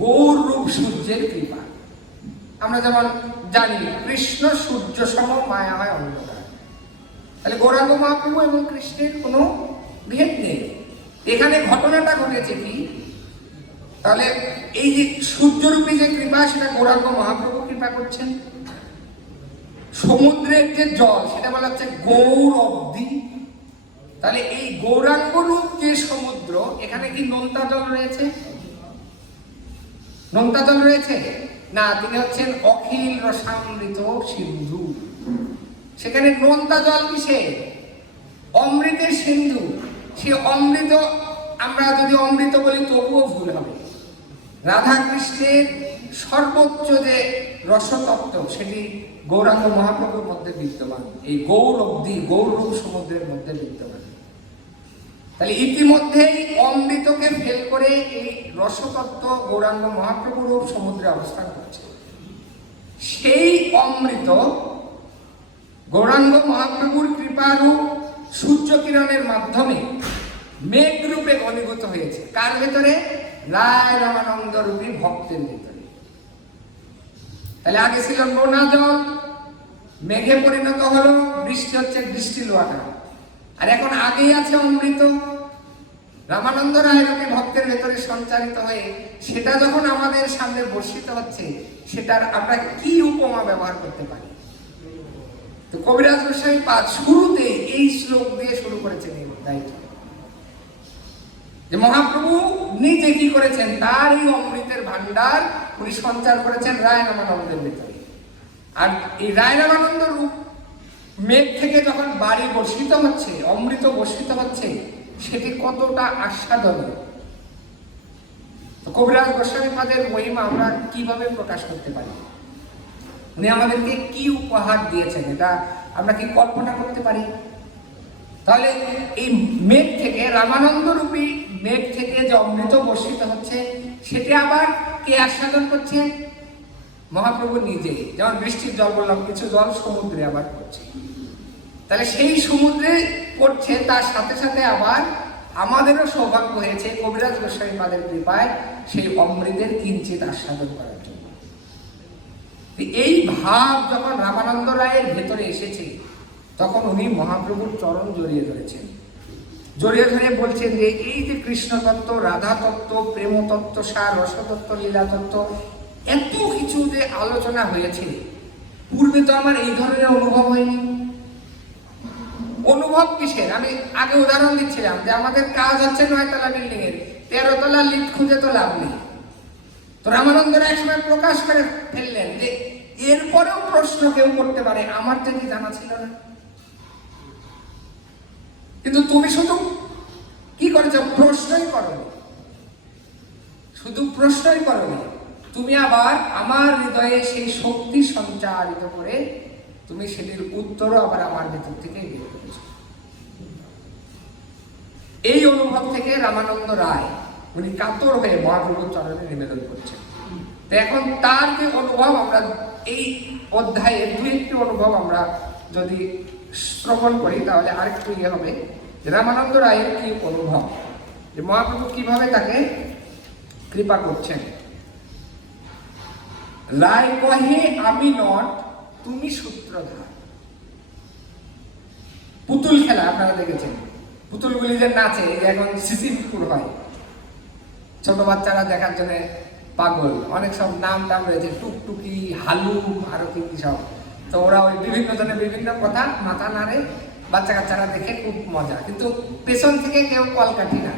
গৌর রূপ সূর্যের কৃপা। আমরা যেমন জানি কৃষ্ণ সূর্য সম, মায়া হয় অন্ধকার। তাহলে গৌরাঙ্গ মহাপ্রভু এবং কৃষ্ণের কোনো ভেদ নেই। এখানে ঘটনাটা ঘটেছে কি, তাহলে এই যে সূর্যরূপী যে কৃপা, সেটা গৌরাঙ্গ মহাপ্রভু কৃপা করছেন। সমুদ্রের যে জল, সেটা বলা হচ্ছে গৌর অব্দি। তাহলে এই গৌরাঙ্গ রূপ যে সমুদ্র, এখানে কি নোনতা জল রয়েছে? নোনতা জল রয়েছে না, তিনি হচ্ছেন অখিল রসামৃত সিন্ধু। সেখানে নোনতা জল কিসে? অমৃতের সিন্ধু। সে অমৃত, আমরা যদি অমৃত বলি তবুও ভুল হবে। রাধা কৃষ্ণের সর্বোচ্চ যে রসতত্ত্ব, সেটি গৌরাঙ্গ মহাপ্রভুর মধ্যে বিদ্যমান, এই গৌর অব্দি, গৌরূপ সমুদ্রের মধ্যে বিদ্যমান। তাহলে ইতিমধ্যেই অমৃতকে ফেল করে এই রসতত্ত্ব গৌরাঙ্গ মহাপ্রভুর রূপ সমুদ্রে অবস্থান করছে। সেই অমৃত গৌরাঙ্গ মহাপ্রভুর কৃপারূপ সূর্য কিরণের মাধ্যমে মেঘ রূপে ঘনীভূত হয়েছে। কার ভেতরে? রায় রামানন্দ রূপী ভক্তের ভেতরে। তাহলে আগে ছিল নোনা জল, মেঘে পরিণত হলো, বৃষ্টি হচ্ছে বৃষ্টি লোয়াটা। আর এখন আগেই আছে অমৃত, রামানন্দ রায় রূপী ভক্তের ভেতরে সঞ্চারিত হয়ে সেটা যখন আমাদের সামনে বর্ষিত হচ্ছে, সেটার আমরা কি উপমা ব্যবহার করতে পারি? তো কবিরাজ গোস্বামী পাদ শুরুতে এই শ্লোক দিয়ে শুরু করেছেন এই দায়িত্ব, যে মহাপ্রভু নিজে কি করেছেন, তার এই অমৃতের ভান্ডার উনি সঞ্চার করেছেন রায় রামানন্দের ভিতরে। আর এই রায় রামানন্দ রূপ মেঘ থেকে যখন বাড়ি বর্ষিত হচ্ছে, অমৃত বর্ষিত হচ্ছে, সেটি কতটা আস্বাদনীয়। কবিরাজ গোস্বামী পাদের মহিমা আমরা কিভাবে প্রকাশ করতে পারি? উনি আমাদেরকে কি উপহার দিয়েছেন, এটা আমরা কি কল্পনা করতে পারি? তাহলে এই মেঘ থেকে, রামানন্দ রূপী মেঘ থেকে যে অমৃত বর্ষিত হচ্ছে, সেটি আবার কে আস্বাদন করছে? মহাপ্রভু নিজে। যেমন বৃষ্টির জল বললাম, কিছু জল সমুদ্রে আবার পড়ছে। তাহলে সেই সমুদ্রে পড়ছে, তার সাথে সাথে আবার আমাদেরও সৌভাগ্য হয়েছে কবিরাজ গোস্বামী পাদের কৃপায় সেই অমৃতের কিঞ্চিত আস্বাদন করার জন্য। এই ভাব যখন রামানন্দ রায়ের ভেতরে এসেছে, তখন উনি মহাপ্রভুর চরণ জড়িয়ে ধরেছেন। জড়িয়ে ধরে বলছেন যে এই যে কৃষ্ণ তত্ত্ব, রাধা তত্ত্ব, প্রেম তত্ত্ব, সার রসতত্ত্ব, লীলা তত্ত্ব, এত কিছু যে আলোচনা হয়েছে, পূর্বে তো আমার এই ধরনের অনুভব হয়নি। অনুভব কিসের? আমি আগে উদাহরণ দিচ্ছিলাম যে আমাদের কাজ হচ্ছে 9 তলা বিল্ডিং এর, 13 তলা লিফট খুঁজে তো লাভ নেই। তো রামানন্দরা একসময় প্রকাশ করে ফেললেন যে এরপরেও প্রশ্ন কেউ করতে পারে, আমার তো কি জানা ছিল না। কিন্তু তুমি শুধু কি করেছো? প্রশ্নই করনি, শুধু প্রশ্নই করনি, তুমি আবার আমার হৃদয়ে সেই শক্তি সঞ্চারিত করে তুমি সেটির উত্তরও আবার আমার ভেতর থেকে বের করেছো। এই অনুভব থেকে রামানন্দ রায় উনি কাতর হয়ে মহাপ্রভুর চরণে নিবেদন করছেন। তো এখন তার যে অনুভব, আমরা এই অধ্যায়ে 2-1টি অনুভব আমরা যদি শ্রবণ করি, তাহলে আরেকটু ইয়ে হবে যে রামানন্দ রায়ের কি অনুভব, যে মহাপ্রভু কিভাবে তাকে কৃপা করছেন। রায় কহে আমি নট, তুমি সূত্রধার। পুতুল খেলা আপনারা দেখেছেন, পুতুলগুলি যে নাচে, এখন সিসিমপুর হয়, ছোট বাচ্চারা দেখার জন্য পাগল, অনেক সব নাম টাম রয়েছে, টুকটুকি, হালু, আরো কি সব। তো ওরা ওই বিভিন্ন জনের বিভিন্ন কথা মাথা নাড়ে, বাচ্চা কাচ্চারা দেখে খুব মজা, কিন্তু পেছন থেকে কেউ কলকাঠি না।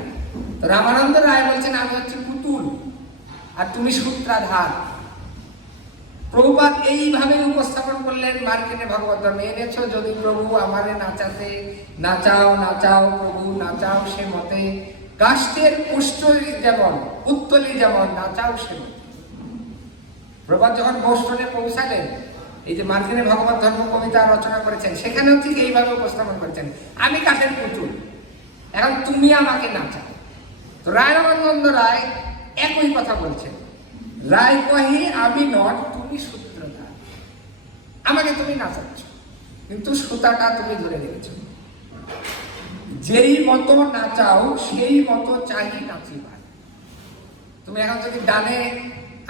তো রামানন্দ রায় বলছেন আমি হচ্ছে পুতুল আর তুমি সূত্রাধার। প্রভুপাদ এইভাবে উপস্থাপন করলেন মার্কেটে ভাগবত ধর্মে। এনেছো যদি প্রভু আমারে নাচাতে, নাচাও নাচাও প্রভু নাচাও সে মতে, কাষ্টের পুষ্ট যেমন উত্তলি যেমন নাচাও সে মতে। প্রভুপাদ যখন বোস্টনে পৌঁছালেন, এই যে মার্কিনে ভাগবত ধর্ম কবিতা রচনা করেছেন, সেখানেও ঠিক এইভাবে উপস্থাপন করেছেন, আমি কাঠের পুতুল, এখন তুমি আমাকে নাচাও। তো রায় রামানন্দ রায় একই কথা বলছেন, রায় কহে আমি নট, তুমি সূত্রধার, আমাকে তুমি নাচাচ্ছ। কিন্তু সুতাটা তুমি ধরে রেখেছো। যেই মতো নাচাও সেই মতো চাই নাচিবার। তুমি এখন যদি ডানে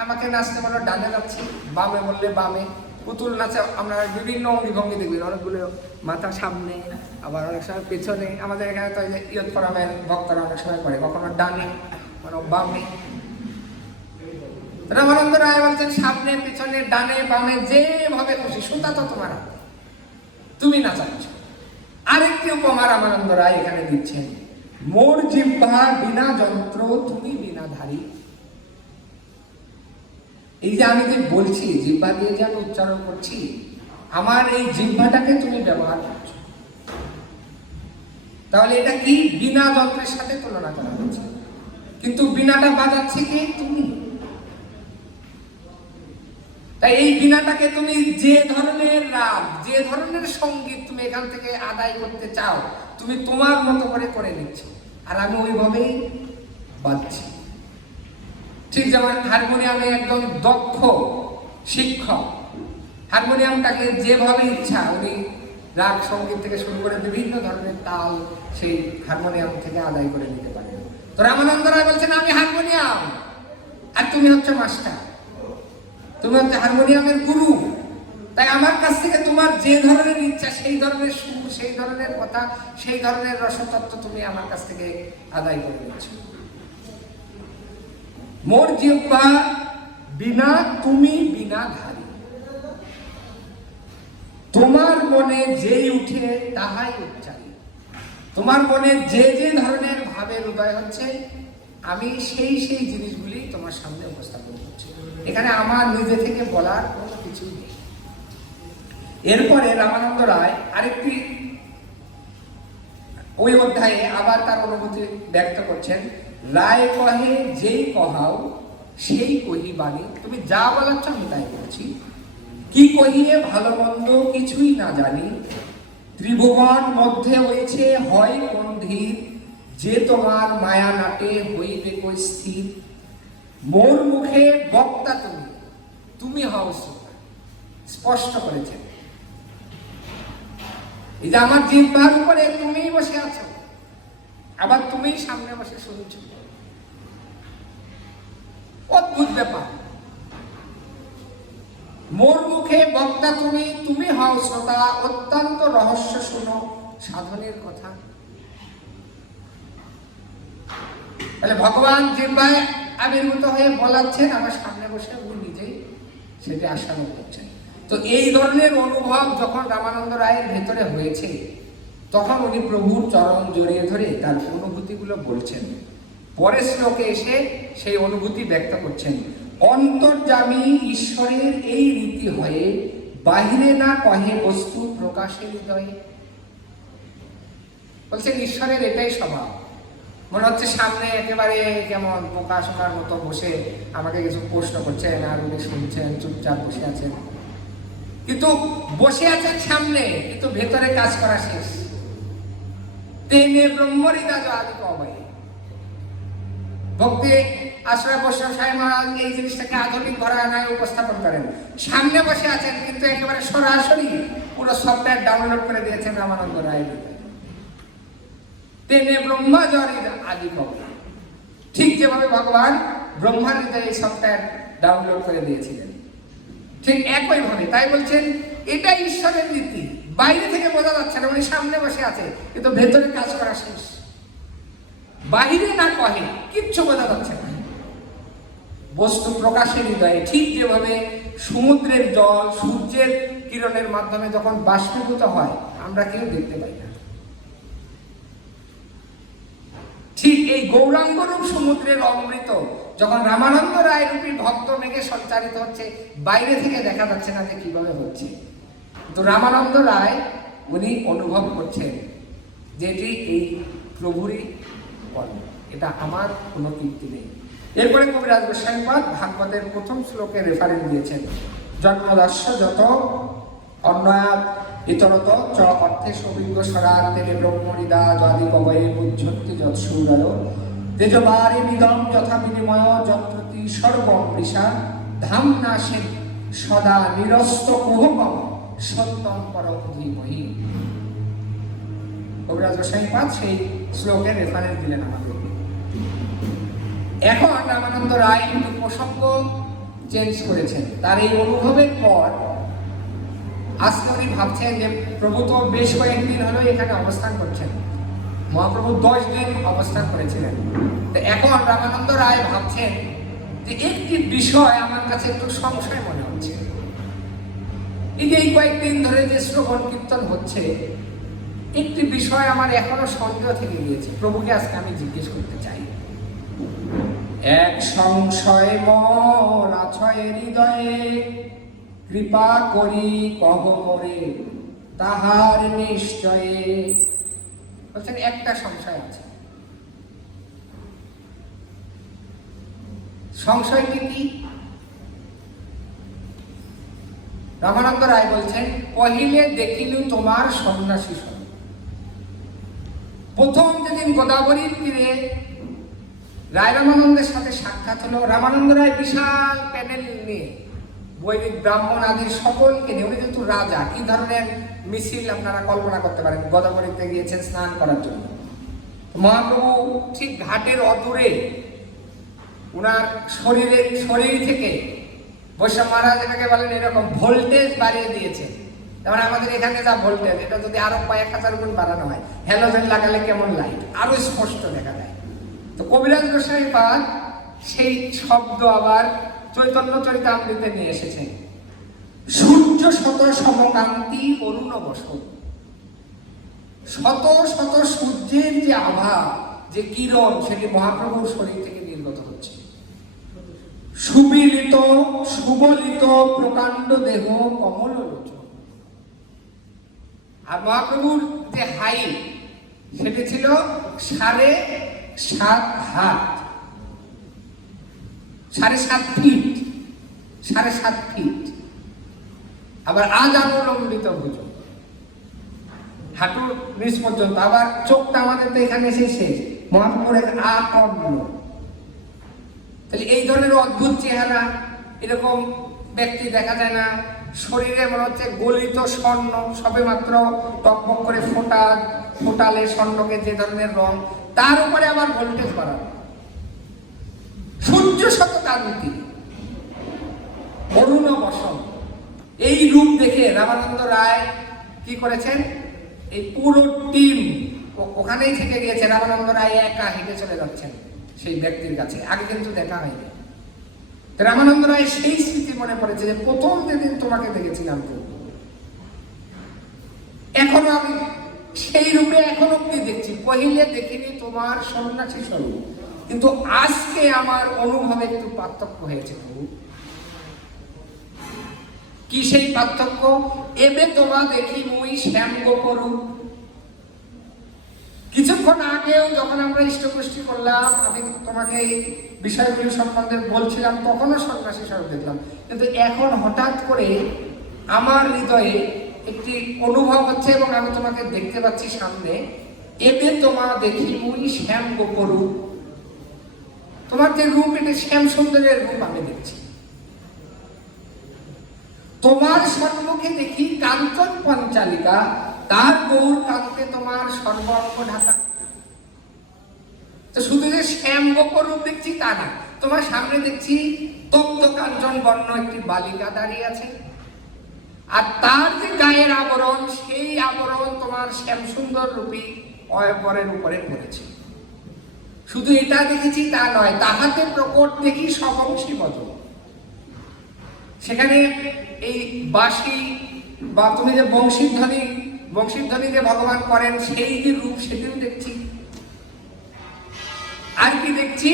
আমাকে নাচতে বলো, ডানে নাচছি, বামে বললে বামে। পুতুল নাচে আমরা বিভিন্ন অঙ্গি ভঙ্গি দেখবি, অনেকগুলো মাথা সামনে, আবার অনেক সময় পেছনে। আমাদের এখানে তো ইয়ত ফোরামের ভক্তরা অনেক সময় করে, কখনো ডানে কখনো বামে। রামানন্দ রায় বলছেন সামনে পিছনে ডানে বামে যেভাবে খুশি, সুতা তো তোমার হাতে, তুমি নাচাচ্ছ। আরেকটি উপমা রামানন্দ রায় এখানে দিচ্ছেন, মোর জিহ্বা বিনা যন্ত্র তুমি বিনা ধারী। এই যে আমি যে বলছি, জিহ্বা দিয়ে যে আমি উচ্চারণ করছি, আমার এই জিহ্বাটাকে তুমি ব্যবহার করছো, তাহলে এটা কি? বিনা যন্ত্রের সাথে তুলনা করা হচ্ছে। কিন্তু বিনাটা বাজাচ্ছে কে? তুমি। তাই এই বিনাটাকে তুমি যে ধরনের রাগ, যে ধরনের সঙ্গীত তুমি এখান থেকে আদায় করতে চাও, তুমি তোমার মতো করে নিচ্ছ, আর আমি ওইভাবেই বাজছি। ঠিক যেমন হারমোনিয়ামে একদম দক্ষ শিক্ষক হারমোনিয়ামটাকে যেভাবে ইচ্ছা উনি রাগ সঙ্গীত থেকে শুরু করে বিভিন্ন ধরনের তাল সেই হারমোনিয়াম থেকে আদায় করে নিতে পারেন। তো রামানন্দ রায় বলছেন আমি হারমোনিয়াম, আর তুমি হচ্ছে মাস্টার, তুমি হচ্ছে হারমোনিয়ামের গুরু। তাই আমার কাছ থেকে তোমার যে ধরনের ইচ্ছা, সেই ধরনের সুর, সেই ধরনের কথা, সেই ধরনের রসতত্ত্ব তুমি আমার কাছ থেকে আদায় করে নিচ্ছ। মোর জিহ্বা বিনা তুমি বিনা ধারী, তোমার মনে যেই উঠে তাহাই উচ্চারি। তোমার মনে যে যে ধরনের ভাবের উদয় হচ্ছে, আমি সেই সেই জিনিসগুলি তোমার সামনে উপস্থাপন করছি। এখানে আমার নিজে থেকে বলার কোনো কিছু নেই। এরপরে রামানন্দ রায় আরেকটি ওই অধ্যায়ে আবার তার অনুভূতি ব্যক্ত করছেন, রায় কহে যেই কহাও সেই কহি বাণী। তুমি যা বলাচ্ছ আমি তাই বলছি, কি কহিয়ে ভালো মন্দ কিছুই না জানি। ত্রিভুবন মধ্যে হয়েছে হয় কোন ধীর, যে তোমার মায়া নাটে হইবে কই স্থির। মোর মুখে বক্তা তুমি, তুমি হও শ্রোতা। স্পষ্ট করেছেন, এই যে আমার জিহ্বার উপরে তুমিই বসে আছো, আবার তুমিই সামনে বসে শুনছো। অদ্ভুত ব্যাপার। মোর মুখে বক্তা তুমি, তুমি হও শ্রোতা। অত্যন্ত রহস্য শুনো সাধনের কথা। তাহলে ভগবান জিহ্বায় আবির্ভূত হয়ে বলাচ্ছেন, আমার সামনে বসে উনি নিজেই সেটা আস্বাদন করছেন। তো এই ধরনের অনুভব যখন রামানন্দ রায়ের ভেতরে হয়েছে, তখন উনি প্রভুর চরণ জড়িয়ে ধরে তার অনুভূতিগুলো বলছেন। পরের শ্লোকে এসে সেই অনুভূতি ব্যক্ত করছেন, অন্তর্যামী ঈশ্বরের এই রীতি হয়ে, বাহিরে না কহে বস্তু প্রকাশে হৃদয়ে। বলছেন ঈশ্বরের এটাই স্বভাব। মনে হচ্ছে সামনে একেবারে কেমন প্রকাশনার মতো বসে আমাকে কিছু প্রশ্ন করছেন, আর উনি শুনছেন, চুপচাপ বসে আছেন। কিন্তু বসে আছেন সামনে, কিন্তু ভেতরে কাজ করা শেষ। তেনে ব্রহ্মরিদা আদি কবাই। ভক্তি আশ্রয় বৈষ্ণব সাহেব মহারাজ এই জিনিসটাকে আধুনিক ঘরানায় উপস্থাপন করেন। সামনে বসে আছেন, কিন্তু একেবারে সরাসরি পুরো সফটওয়্যার ডাউনলোড করে দিয়েছেন রামানন্দ রায়। তেনে ব্রহ্মাজরি আদি কবাই। ঠিক যেভাবে ভগবান ব্রহ্মার হৃদয়ে এই সফটওয়্যার ডাউনলোড করে দিয়েছিলেন, ঠিক একইভাবে। তাই বলছেন এটাই ঈশ্বরের নীতি। বাইরে থেকে বোঝা যাচ্ছে না, উনি সামনে বসে আছে, কিন্তু ভেতরে কাজ করা শেষ। বাহিরে না কহে, কিচ্ছু বোঝা যাচ্ছে না, বস্তু প্রকাশের হৃদয়ে। ঠিক যেভাবে সমুদ্রের জল সূর্যের কিরণের মাধ্যমে যখন বাষ্পীভূত হয়, আমরা কেউ দেখতে পাই না, ঠিক এই গৌরাঙ্গরূপ সমুদ্রের অমৃত যখন রামানন্দ রায় রূপী ভক্ত মেঘে সঞ্চারিত হচ্ছে, বাইরে থেকে দেখা যাচ্ছে না যে কিভাবে হচ্ছে। তো রামানন্দ রায় উনি অনুভব করছেন যে এটি এই প্রভুরই কর্ম, এটা আমার কোনো কীর্তি নেই। এরপরে কবিরাজ গোস্বামীপাদ ভাগবতের প্রথম শ্লোকে রেফারেন্স দিয়েছেন, জন্মদাস্য যত অন্যায় ইতরত চ অর্থে সবিজ্ঞ সরার তেনে ব্রহ্মরিদা যাদি কবয়ে বুঝন্তি যৎসুরালো তেজবারে নিদম যথা বিনিময় যত্রতি সর্বম মৃষা ধাম নাশে সদা নিরস্ত কুহবম সত্যম পরম ধীমহি। কবিরাজ গোস্বামীপাদ সেই শ্লোকের রেফারেন্স দিলেন আমাদের। এখন রামানন্দ রায় কিন্তু প্রসঙ্গ চেঞ্জ করেছেন। তার এই অনুভবের পর আজকে উনি ভাবছেন যে প্রভু তো বেশ কয়েকদিন হলো এখানে অবস্থান করছেন, মহাপ্রভু 10 দিন অবস্থান করেছিলেন। তো এখন রামানন্দ রায় ভাবছেন যে একটি বিষয় আমার কাছে একটু সংশয় মনে হচ্ছে। এই যে এই কয়েকদিন ধরে যে শ্রবণ কীর্তন হচ্ছে, একটি বিষয় আমার এখনো সন্দেহ থেকে গিয়েছে। প্রভুকে আজকে আমি জিজ্ঞেস করতে চাই। এক সংশয় মন আছয় হৃদয়ে, কৃপা করি কহ মোরে তাহার নিশ্চয়ে। বলছেন একটা সংশয় আছে। সংশয়টি কি? রামানন্দ রায় বলছেন, পহিলে দেখিলু তোমার সন্ন্যাসী স্বরূপ। প্রথম যেদিন গোদাবরীর তীরে রায় রামানন্দের সাথে সাক্ষাৎ হলো, রামানন্দ রায় বিশাল প্যানেল নিয়ে বৈদিক ব্রাহ্মণ আদির সকলকে নিয়ে, উনি যেহেতু রাজা, কি ধরনের মিছিল আপনারা কল্পনা করতে পারেন। গোদাবরীতে গিয়েছেন স্নান করার জন্য। মহাপ্রভু ঠিক ঘাটের অদূরে উনার শরীর থেকে বৈষ্ণব মহারাজ এটাকে বলেন এরকম ভোল্টেজ বাড়িয়ে দিয়েছে। যেমন আমাদের এখানে যা ভোল্টেজ, এটা যদি আরো কয়েক হাজার গুণ বাড়ানো হয়, হ্যালোজেন লাগালে কেমন লাইট আরো স্পষ্ট দেখা যায়। তো কবিরাজ গোস্বামীপাদ সেই শব্দ আবার চৈতন্য চরিতামৃতে নিয়ে এসেছেন। সূর্য শত সমকান্তি অরুণ বসন। শত শত সূর্যের যে আভা, যে কিরণ, সেটি মহাপ্রভুর শরীর থেকে নির্গত হচ্ছে। সুবিলিত সুবলিত প্রকাণ্ড দেহ কমল লোচন। আর মহাপ্রভুর যে হাইট, সেটি ছিল 7.5 হাত, 7.5 ফিট, 7.5 ফিট। আবার আজানুলম্বিত ভুজ, হাঁটুর নিচ পর্যন্ত। আবার চোখটা আমাদের তো এখানে এসে শেষ, মহাপ্রভুর আকর্ণ। তাহলে এই ধরনের অদ্ভুত চেহারা, এরকম ব্যক্তি দেখা যায় না। শরীরে মনে হচ্ছে গলিত স্বর্ণ, সবে মাত্র টকবক করে ফোটালে স্বর্ণকে যে ধরনের রং, তার উপরে আবার ভোল্টেজ বাড়ানো। সূর্য শত কান্তি অরুণ বসন। এই রূপ দেখে রামানন্দ রায় কি করেছেন, এই পুরো টিম ওখানেই থেকে গিয়েছে। রামানন্দ রায় একা হেঁটে চলে যাচ্ছেন সেই ব্যক্তির কাছে, আগে কিন্তু দেখা হয়নি। রামানন্দ রায় সেই স্মৃতি মনে পড়েছে যে প্রথম যেদিন তোমাকে দেখেছিলাম, তো এখনো আমি সেই রূপে এখন অব্দি দেখছি। পহিলে দেখিনি তোমার সন্ন্যাসী স্বরূপ, কিন্তু আজকে আমার অনুভবে একটু পার্থক্য হয়েছে। প্রভু, কি সেই পার্থক্য? এবে তোমা দেখি মুই শ্যাম গোপরূপ। কিছুক্ষণ আগেও যখন আমরা ইষ্টপুষ্টি করলাম, আমি তোমাকে এই বিষয়গুলি সম্বন্ধে বলছিলাম, তখনও সন্ন্যাসী স্বরূপ দেখলাম। কিন্তু এখন হঠাৎ করে আমার হৃদয়ে একটি অনুভব হচ্ছে এবং আমি তোমাকে দেখতে পাচ্ছি সামনে। এতে তোমা দেখি মুই শ্যাম গোপরূপ। তোমার যে রূপ, এটা শ্যাম সুন্দরের রূপ আমি দেখছি। তোমার সম্মুখে দেখি কাঞ্চন পঞ্চালিকা, তার গৌর কান্তে তোমার সর্বাঙ্গ ঢাকা। তো শুধু যে শ্যাম গোপরূপ দেখছি তা না, তোমার সামনে দেখছি তপ্ত কাঞ্চন বর্ণ একটি বালিকা দাঁড়িয়ে আছে, আর তার যে গায়ের আবরণ, সেই আবরণ তোমার শ্যাম সুন্দর রূপী অয়পরের উপরে পড়েছে। শুধু এটা দেখেছি তা নয়, তাহাতে প্রকট দেখি সবংশী বদন। সেখানে এই বাঁশি বা তুমি যে বংশীধ্বনি যে ভগবান করেন, সেই যে রূপ, সেটিও দেখছি। আর কি দেখছি?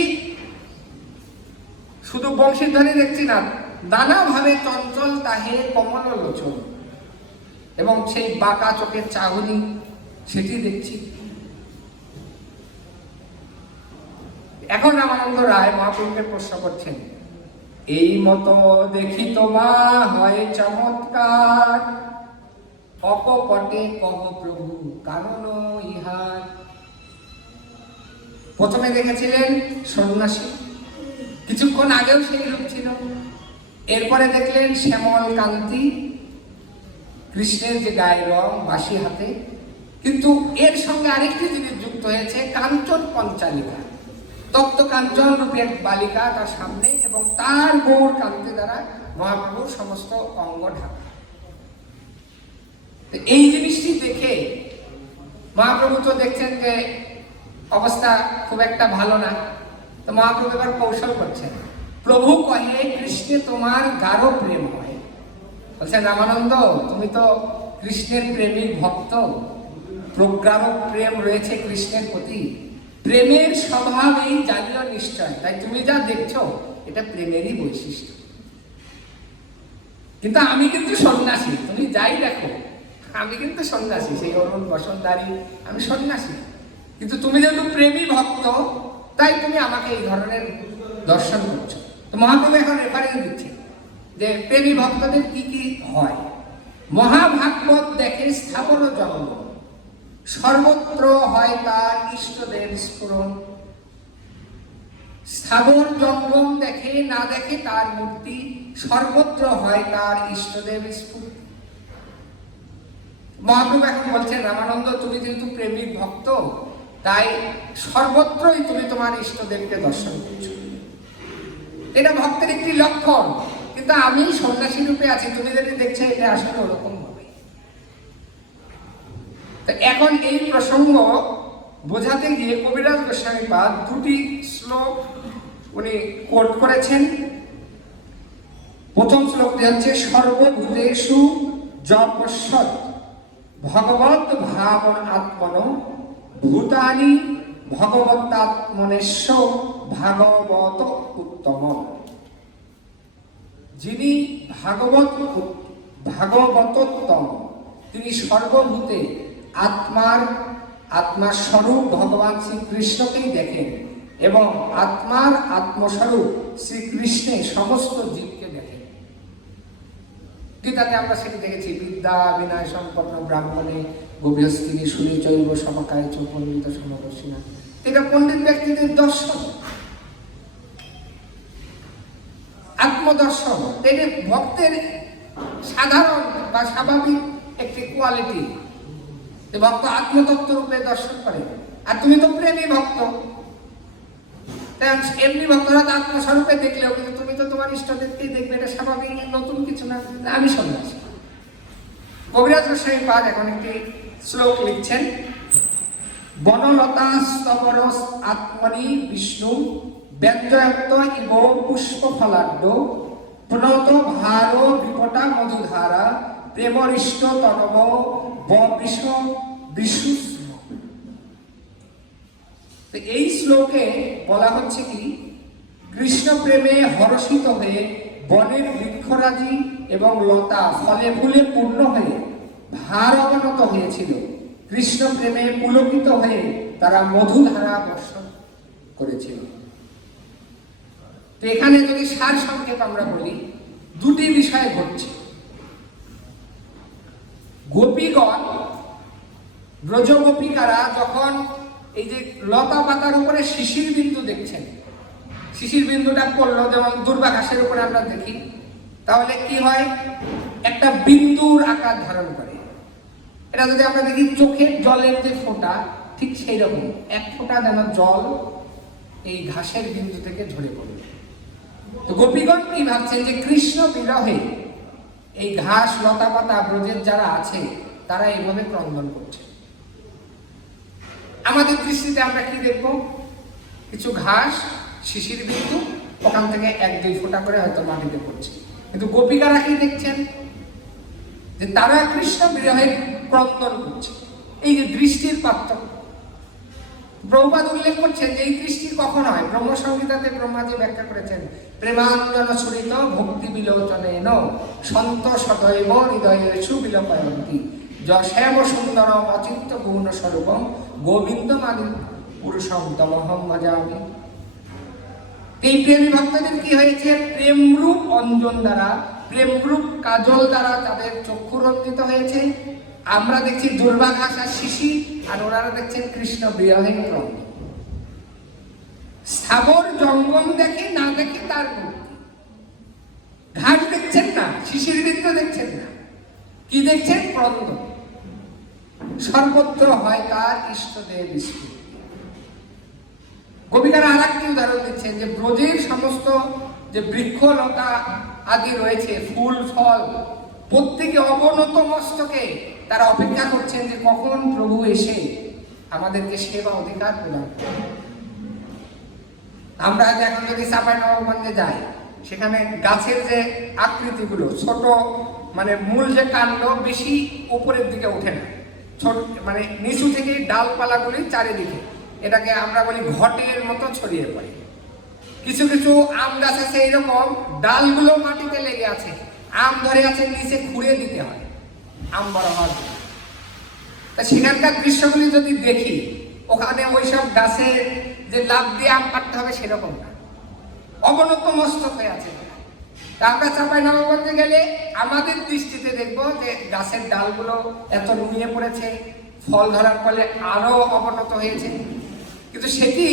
শুধু বংশীধ্বনি দেখছি না, নানা ভাবে চঞ্চল তাহে কমল লোচন, এবং সেই বাঁকা চোখের চাহনি, সেটি দেখছি। এখন রামানন্দ রায় মহাপ্রভুকে প্রশ্ন করছেন, এই মতো দেখি তোমা হয় চমৎকার, অকপটে কহ প্রভু কারণ ইহার। প্রথমে দেখেছিলেন সন্ন্যাসী, কিছুক্ষণ আগেও সেই রূপ ছিল। এরপরে দেখলেন শ্যামল কান্তি, কৃষ্ণের যে গায়ের রং, বাঁশি হাতে, কিন্তু এর সঙ্গে আরেকটি জিনিস যুক্ত হয়েছে, কাঞ্চন পঞ্চালিকা, তপ্ত কাঞ্চন রূপের বালিকা তার সামনে, এবং তার গৌর কান্তি দ্বারা মহাপ্রভুর সমস্ত অঙ্গ ঢাকা। এই জিনিসটি দেখে মহাপ্রভু তো দেখছেন যে অবস্থা খুব একটা ভালো না, তো মহাপ্রভু এবার কৌশল করছেন। প্রভু কহে কৃষ্ণে তোমার গাঢ় প্রেম হয়। বলছেন রামানন্দ, তুমি তো কৃষ্ণের প্রেমিক ভক্ত, প্রগাঢ় প্রেম রয়েছে কৃষ্ণের প্রতি, প্রেমের স্বভাব এই জানিল নিশ্চয়, তাই তুমি যা দেখছো এটা প্রেমেরই বৈশিষ্ট্য। কিন্তু আমি কিন্তু সন্ন্যাসী, তুমি যাই দেখো আমি কিন্তু সন্ন্যাসী, সেই অরুণ বসনদারি, আমি সন্ন্যাসী, কিন্তু তুমি যেহেতু প্রেমী ভক্ত তাই তুমি আমাকে এই ধরনের দর্শন করছো। তো মহাপ্রভু এখন রেফারেন্স দিচ্ছে যে প্রেমী ভক্তদের কি কি হয়। মহাভাগবত দেখে স্থাবর জন্ম, সর্বত্র হয় তার ইষ্টদেব স্ফুরণ। স্থাবর জঙ্গম দেখে, না দেখে তার মূর্তি, সর্বত্র হয় তার ইষ্টদেব স্ফুরণ। মহাপ্রভু এখন বলছেন রামানন্দ, তুমি যেহেতু প্রেমিক ভক্ত তাই সর্বত্রই তুমি তোমার ইষ্টদেবকে দর্শন করছো, এটা ভক্তের একটি লক্ষণ। কিন্তু আমি সন্ন্যাসী রূপে আছি, তুমি যদি দেখছো এটা আসলে ওরকম হবে। তো এখন এই প্রসঙ্গ বোঝাতে গিয়ে কবিরাজ গোস্বামীপাদ দুটি শ্লোক উনি কোট করেছেন। প্রথম শ্লোকটি হচ্ছে সর্বভূতেষু যপস্যৎ ভগবত ভাবন আত্মন ভূতানি ভগবতাত্মনেস্য ভাগবত উত্তম। যিনি ভাগবতোত্তম, তিনি সর্বভূতে আত্মার স্বরূপ ভগবান শ্রীকৃষ্ণকেই দেখেন এবং আত্মার আত্মস্বরূপ শ্রীকৃষ্ণে সমস্ত জীবকে দেখেন। গীতাতে আমরা সেটি দেখেছি, বিদ্যা বিনয় সম্পন্ন ব্রাহ্মণে গভীরস্থিনী শুনি চৈব সমকায় চ পণ্ডিত সমদর্শিনা। এটা পণ্ডিত ব্যক্তিদের দর্শন, আত্মদর্শন। এটা ভক্তের সাধারণ বা স্বাভাবিক একটি কোয়ালিটি, ভক্ত আত্মতত্ত্ব রূপে দর্শন করে। আর তুমি তো প্রেমী ভক্ত, এমনি ভক্তরা তো আত্মস্বরূপে দেখলেও, কিন্তু তুমি তো তোমার ইষ্টদেবকেই দেখবে, এটা স্বাভাবিক, নতুন কিছু না। আমি সন্ন্যাসী। কবিরাজ গোস্বামীপাদ এখন একটি শ্লোক লিখছেন। বনলতা স্তবর আত্মনি বিষ্ণু ব্যঞ্জয়ত্ত ইব পুষ্প ফলাড্ড প্রণত ভার বিপটা মধুধারা প্রেমরিষ্ট তনব বিষ্ণু। তো এই শ্লোকে বলা হচ্ছে কি, কৃষ্ণ প্রেমে হর্ষিত হয়ে বনের বৃক্ষরাজি এবং লতা ফলে ফুলে পূর্ণ হয়ে ভার অবনত হয়েছিল। কৃষ্ণ প্রেমে পুলকিত হয়ে তারা মধুধারা বর্ষণ করেছিল। তো এখানে যদি সার সংক্ষেপ আমরা বলি, দুটি বিষয় ঘটছে। গোপীগণ, ব্রজগোপিকারা যখন এই যে লতা পাতার উপরে শিশির বিন্দু দেখছেন, শিশির বিন্দুটা পড়লো, যেমন দুর্বা ঘাসের উপরে আমরা দেখি, তাহলে কি হয়, একটা বিন্দুর আকার ধারণ করে। এটা যদি আমরা দেখি চোখের জলের যে ফোঁটা, ঠিক সেই রকম এক ফোঁটা যেন জল এই ঘাসের বিন্দু থেকে ঝরে পড়বে। তো গোপীগণ কি ভাবছেন যে কৃষ্ণ বিরহে এই ঘাস লতা পাতা ব্রজের যারা আছে তারা এইভাবে ক্রন্দন করছে। আমাদের দৃষ্টিতে আমরা কি দেখবো, কিছু ঘাস, শিশির বিন্দু, ওখান থেকে এক দুই ফোঁটা করে হয়তো মাটিতে পড়ছে। কিন্তু গোপিকারা কি দেখছেন, যে তারা কৃষ্ণ বিরহে ক্রন্দন করছে। এই যে দৃষ্টির পার্থক্য প্রভুপাদ উল্লেখ করছেন যে এই দৃষ্টি কখন হয়। ব্রহ্মসংহিতাতে ব্রহ্মাজি ব্যাখ্যা করেছেন, প্রেমাঞ্জন ছুরিত ভক্তি বিলোচনেন সন্ত সদৈব হৃদয়েষু বিলোপয়ন্তি যশেব সুন্দরম অচিন্ত গৌণ স্বরূপম গোবিন্দমাদি পুরুষম তমহম ভজামি। এই প্রেমী ভক্তদের কি হয়েছে, প্রেমরূপ অঞ্জন দ্বারা, প্রেমরূপ কাজল দ্বারা তাদের চক্ষু রঞ্জিত হয়েছে। আমরা দেখছি দুর্বা ঘাস আর শিশির, আর ওনারা দেখছেন কৃষ্ণ বিরহে ক্রন্দন। স্থাবর জঙ্গম দেখে, না দেখে তার মূর্তি। ঘাস দেখছেন না, শিশির বিন্দু দেখছেন না, কি দেখছেন? ক্রন্দ। সর্বত্র হয় তার ইষ্টদেব স্মৃতি। কবিতার আর একটি উদাহরণ দিচ্ছেন যে ব্রজের সমস্ত যে বৃক্ষলতা আদি রয়েছে, ফুল ফল, প্রত্যেকে অবনত মস্তকে তারা অপেক্ষা করছেন যে কখন প্রভু এসে আমাদেরকে সেবা অধিকার প্রদান করবে। আমরা এখন যদি চাঁপাইনবাবগঞ্জে যাই, সেখানে গাছের যে আকৃতিগুলো ছোট, মানে মূল যে কাণ্ড বেশি উপরের দিকে ওঠে না, ছোট মানে নিচু থেকে ডালপালাগুলি চারিদিকে, এটাকে আমরা বলি ঘটের মতো ছড়িয়ে পড়ে। কিছু কিছু আম গাছ আছে এইরকম, ডালগুলো মাটিতে লেগে আছে, আম ধরে আছে নিচে খুঁড়ে দিতে হয় আম বড় হওয়ার জন্য। তা সেখানকার দৃশ্যগুলি যদি দেখি, ওখানে ওইসব গাছে যে লাভ দিয়ে আম কাটতে হবে সেরকম না, অবনত মস্তক হয়ে আছে। তা আমরা চাঁপাইনবাবগঞ্জে গেলে আমাদের দৃষ্টিতে দেখবো যে গাছের ডালগুলো এত নুয়ে পড়েছে, ফল ধরার ফলে আরো অবনত হয়েছে। কিন্তু সেটি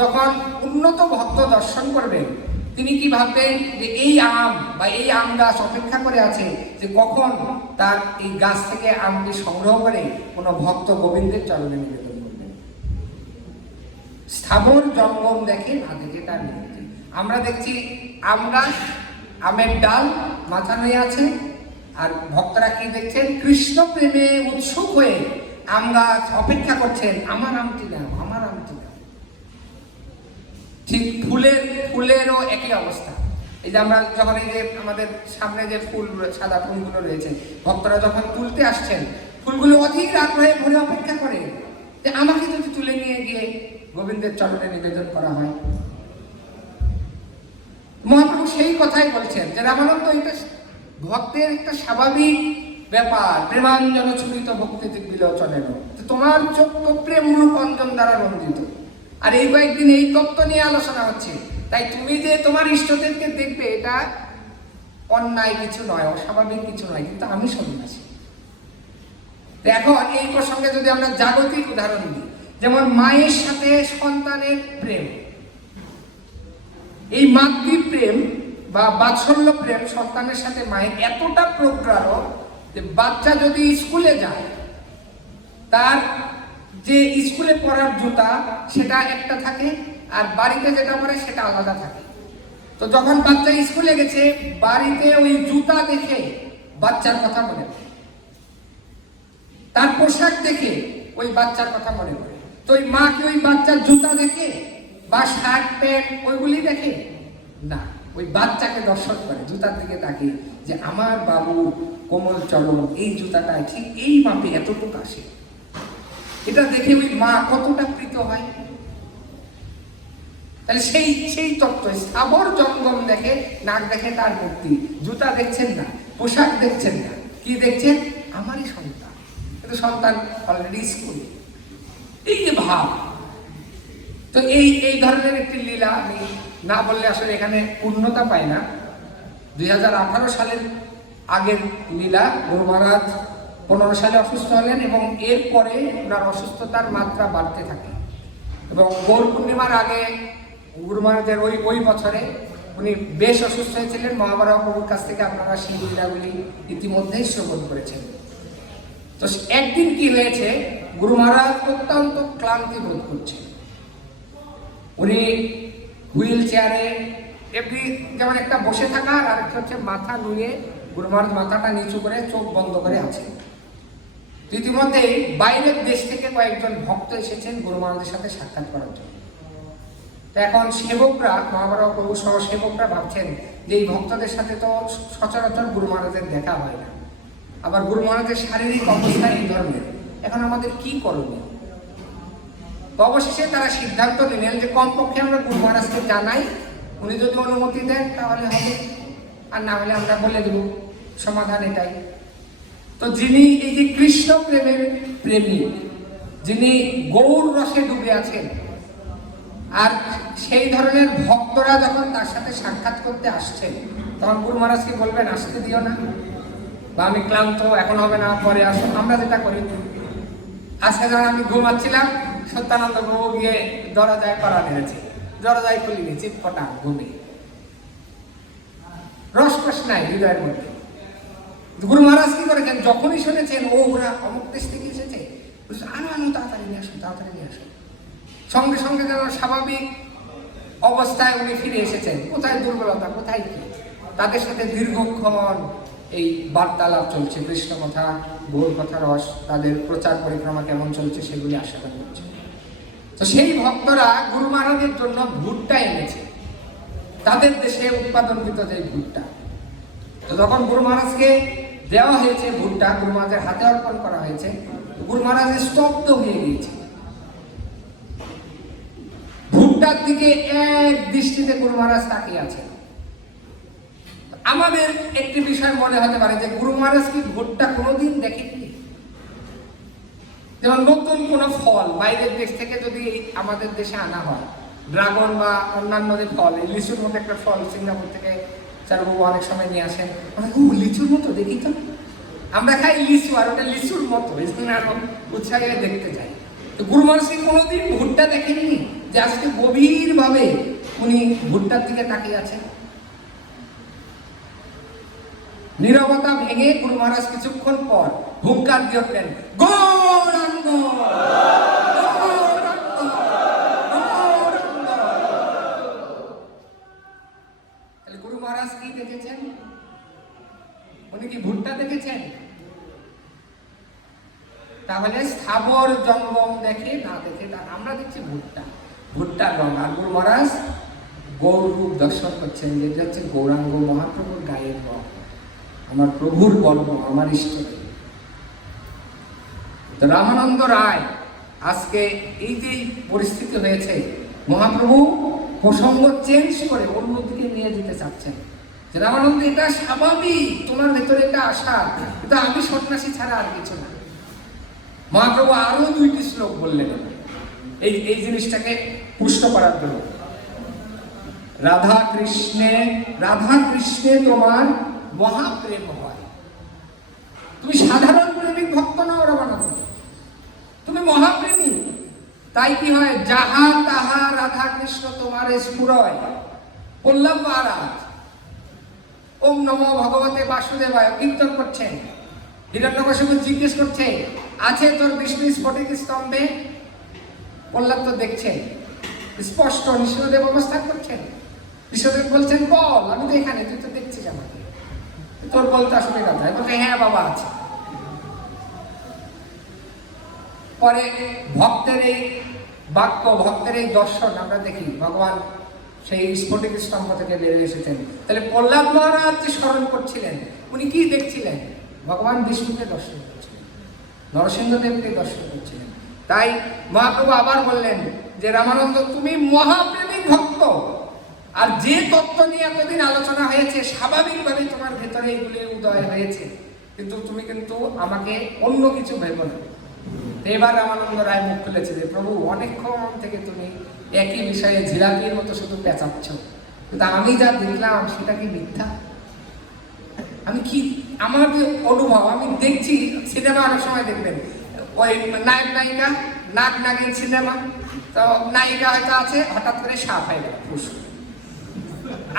যখন উন্নত ভক্ত দর্শন করবেন, তিনি কি ভাববেন যে এই আম বা এই আম গাছ অপেক্ষা করে আছে যে কখন তার এই গাছ থেকে আমটি সংগ্রহ করে কোনো ভক্ত গোবিন্দের চরণে নিবেদন করবেন। স্থাবর জঙ্গম দেখে না দেখে তার নিয়তি। আমরা দেখছি আম গাছ, আমের ডাল মাথা নিয়ে আছে, আর ভক্তরা কি দেখছেন? কৃষ্ণ প্রেমে উৎসুক হয়ে আম গাছ অপেক্ষা করছেন, আমার আমটি নাও, আমার আমটি নাও। ঠিক ফুলেরও একই অবস্থা। এই যে আমরা যখন এই যে আমাদের সামনে যে ফুল, সাদা ফুলগুলো রয়েছে, ভক্তরা যখন তুলতে আসছেন, ফুলগুলো অধিক আগ্রহে ভরে অপেক্ষা করে যে আমাকে যদি তুলে নিয়ে গিয়ে গোবিন্দের চরণে নিবেদন করা হয়। মহাপ্রভু সেই কথাই বলছেন যে রামানন্দ, এটা ভক্তের একটা স্বাভাবিক ব্যাপার, প্রেমাঞ্জন ছুরিত ভক্তি বিলোচনে, তোমার চোখ তো প্রেম রূপ অঞ্জন দ্বারা রঞ্জিত। আর এই কয়েকদিন এই তত্ত্ব নিয়ে আলোচনা হচ্ছে, তাই তুমি যে তোমার ইষ্টদেবকে দেখবে এটা অন্যায় কিছু নয়, অস্বাভাবিক কিছু নয়, কিন্তু আমি সন্ন্যাসী। এখন এই প্রসঙ্গে যদি আমরা জাগতিক উদাহরণ দিই, যেমন মায়ের সাথে সন্তানের প্রেম, এই মাতৃপ্রেম বা বাৎসল্য প্রেম সন্তানের সাথে মায়ের এতটা প্রগাঢ় যে বাচ্চা যদি স্কুলে যায়, তার যে স্কুলে পরার জুতা সেটা একটা থাকে, আর বাড়িতে যেটা পরে সেটা আলাদা থাকে। তো যখন বাচ্চা স্কুলে গেছে, বাড়িতে ওই জুতা দেখে বাচ্চার কথা মনে পড়ে, তার পোশাক দেখে ওই বাচ্চার কথা মনে পড়ে। তো ওই মা কি ওই বাচ্চার জুতা দেখে বা শার্ট প্যান্ট ওইগুলি দেখে না, ওই বাচ্চাকে দর্শন করে, জুতার দিকে তাকিয়ে যে আমার বাবুর কোমল চরণ এই জুতাটা ঠিক এই মাপে এতটুকু আসে। এটা দেখে ওই মা কতটা প্রীত হয়। তাহলে সেই তত্ত্ব, স্থাবর জঙ্গম দেখে, নাক দেখে তার মূর্তি, জুতা দেখছেন না, পোশাক দেখছেন না, কি দেখছেন? আমারই সন্তান, কিন্তু সন্তান অলরেডি স্কুলে। এই যে ভাব, তো এই ধরনের একটি লীলা আমি না বললে আসলে এখানে পূর্ণতা পায় না। 2018 সালের আগের লীলা, গুরু মহারাজ 15 সালে অসুস্থ হলেন এবং এরপরে ওনার অসুস্থতার মাত্রা বাড়তে থাকে, এবং গৌর পূর্ণিমার আগে গুরু মহারাজের ওই বছরে উনি বেশ অসুস্থ হয়েছিলেন। মহাবরাহ প্রভুর কাছ থেকে আপনারা সেই লীলাগুলি ইতিমধ্যেই শ্রবণ করেছেন। তো একদিন কি হয়েছে, গুরু মহারাজ অত্যন্ত ক্লান্তি বোধ করছেন। উনি হুইল চেয়ারে এমনি যেমন একটা বসে থাকা, আর একটা হচ্ছে মাথা নুয়ে গুরু মহারাজ মাথাটা নিচু করে চোখ বন্ধ করে আছেন। ইতিমধ্যে বাইরের দেশ থেকে কয়েকজন ভক্ত এসেছেন গুরু মহারাজের সাথে সাক্ষাৎ করার জন্য। তো এখন সেবকরা, মহাবরাহ প্রভু সহ সেবকরা ভাবছেন যে এই ভক্তদের সাথে তো সচরাচর গুরু মহারাজের দেখা হয় না, আবার গুরু মহারাজের শারীরিক অবস্থা এই ধরনের, এখন আমাদের কি করণীয়? তো অবশেষে তারা সিদ্ধান্ত নিলেন যে কমপক্ষে আমরা গুরু মহারাজকে জানাই, উনি যদি অনুমতি দেন তাহলে হবে, আর না হলে আমরা বলে দেব, সমাধান এটাই। তো যিনি এই যে কৃষ্ণ প্রেমের প্রেমী, যিনি গৌর রসে ডুবে আছেন, আর সেই ধরনের ভক্তরা যখন তার সাথে সাক্ষাৎ করতে আসছেন, তখন গুরু মহারাজকে বলবেন আসতে দিও না, বা আমি ক্লান্ত, এখন হবে না, পরে আসো। আমরা যেটা করি, আজকে যখন আমি ঘুমাচ্ছিলাম, সত্যানন্দ প্রভু গিয়ে দরজায় কড়া নেড়েছে, দরজায় খুলিনি, চিৎপটা ঘুমিয়ে, রসকস নাই হৃদয়ের মধ্যে। গুরু মহারাজ কি করেছেন, যখনই শুনেছেন ও ওরা অমুক দেশ থেকে এসেছে, আনো আনো তাড়াতাড়ি নিয়ে আসুন, তাড়াতাড়ি নিয়ে আসুন। সঙ্গে সঙ্গে যেন স্বাভাবিক অবস্থায় উনি ফিরে এসেছেন। কোথায় দুর্বলতা, কোথায় কি? তাদের সাথে দীর্ঘক্ষণ এই বার্তালাপ চলছে, কৃষ্ণ কথা, গৌর কথা রস, তাদের প্রচার পরিক্রমা কেমন চলছে সেগুলি আস্বাদন করছে। তো সেই ভক্তরা গুরু মহারাজের জন্য ভুট্টা এনেছে, তাদের দেশে উৎপাদনকৃত যে ভুট্টা। তো তখন গুরু মহারাজকে দেওয়া হয়েছে ভুট্টা, গুরু মহারাজের হাতে অর্পণ করা হয়েছে। গুরু মহারাজের স্তব্ধ হয়ে গিয়েছে, ভুট্টার দিকে এক দৃষ্টিতে গুরু মহারাজ তাকিয়ে আছে। আমাদের একটি বিষয় মনে হতে পারে যে গুরু মহারাজ কি ভুট্টা কোনোদিন দেখেননি? যেমন নতুন কোনো ফল বাইরের দেশ থেকে যদি আমাদের দেশে আনা হয়, ড্রাগন বা অন্যান্য যে ফল, লিচুর মতো একটা ফল সিঙ্গাপুর থেকে চারুবাবু অনেক সময় নিয়ে আসেন, লিচুর মতো দেখি তো, আমরা খাই লিচু আর ওটা লিচুর মতো, এই জন্য এখন উৎসাহে দেখতে যাই। তো গুরু মহারাজ কি কোনোদিন ভুট্টা দেখেননি যে আজকে গভীর ভাবে উনি ভুট্টার দিকে তাকিয়ে আছেন? নীরবতা ভেঙে গুরু মহারাজ কিছুক্ষণ পর হুঙ্কার দিয়ে উঠলেন, গৌরাঙ্গ, গুরু মহারাজ কি দেখেছেন? উনি কি ভুট্টা দেখেছেন? তাহলে স্থাবর জঙ্গম দেখে না দেখে আমরা দেখছি ভুট্টা, ভুট্টার রং। আর গুরু মহারাজ গৌরূপ দর্শন করছেন, যেটা হচ্ছে গৌরাঙ্গ মহাপ্রভুর গায়ের রং, আমার প্রভুর গল্প, আমার ইষ্টদেব। তো রামানন্দ রায় আজকে এই যে পরিস্থিতি হয়েছে, মহাপ্রভু প্রসঙ্গ চেঞ্জ করে অন্যদিকে নিয়ে যেতে চাচ্ছেন। যে রামানন্দ, এটা স্বাভাবিক, তোমার ভেতরে এটা আসা, কিন্তু আমি সন্ন্যাসী ছাড়া আর কিছু না। মহাপ্রভু আরো 2টি শ্লোক বললেন এই জিনিসটাকে পুষ্ট করার জন্য। রাধা কৃষ্ণে তোমার মহাপ্রেম হয়। তুমি সাধারণ প্রেমিক ভক্ত নও রামানন্দ, তুমি মহাপ্রেমী। তাই কি হয়, যাহা তাহা রাধা কৃষ্ণ তোমার স্ফুরয়। পল্লব মহারাজ ওম নমো ভগবতে বাসুদেবায় কীর্তন করছেন। হিরণ্যকশিপু জিজ্ঞেস করছে, আছে তোর বিষ্ণু স্ফটিক স্তম্ভে? পল্লব তো দেখছে স্পষ্ট, নৃসিংহদেব অবস্থান করছেন। নৃসিংহদেব বলছেন, বল, আমি তো এখানে, তুই তো দেখছিস আমাকে, তোর বলতে আসলে কথা। বলছে, হ্যাঁ বাবা আছে। পরে ভক্তের এই বাক্য, ভক্তের এই দর্শন আমরা দেখি, ভগবান সেই স্ফটিক স্তম্ভ থেকে বেরিয়ে এসেছেন। তাহলে প্রহ্লাদ মহারাজ যে স্মরণ করছিলেন, উনি কি দেখছিলেন? ভগবান বিষ্ণুকে দর্শন করছিলেন, নরসিংহদেবকে দর্শন করছিলেন। তাই মহাপ্রভু আবার বললেন যে রামানন্দ, তুমি মহাপ্রেমিক ভক্ত, আর যে তত্ত্ব নিয়ে এতদিন আলোচনা হয়েছে স্বাভাবিকভাবে তোমার ভেতরে এগুলি উদয় হয়েছে, কিন্তু তুমি কিন্তু আমাকে অন্য কিছু ভেবো না। এবার রামানন্দ রায় মুখ খুলেছে যে প্রভু, অনেকক্ষণ থেকে তুমি একই বিষয়ে জিলাপির মতো শুধু পেঁচাচ্ছ, কিন্তু আমি যা দেখলাম সেটা কি মিথ্যা? আমি কি, আমার যে অনুভব, আমি দেখছি সিনেমা অনেক সময় দেখবেন, ওই নায়ক নায়িকা, নাগ নাগিন সিনেমা, তো নায়িকা হয়তো আছে, হঠাৎ করে সাপ হয়ে গেল,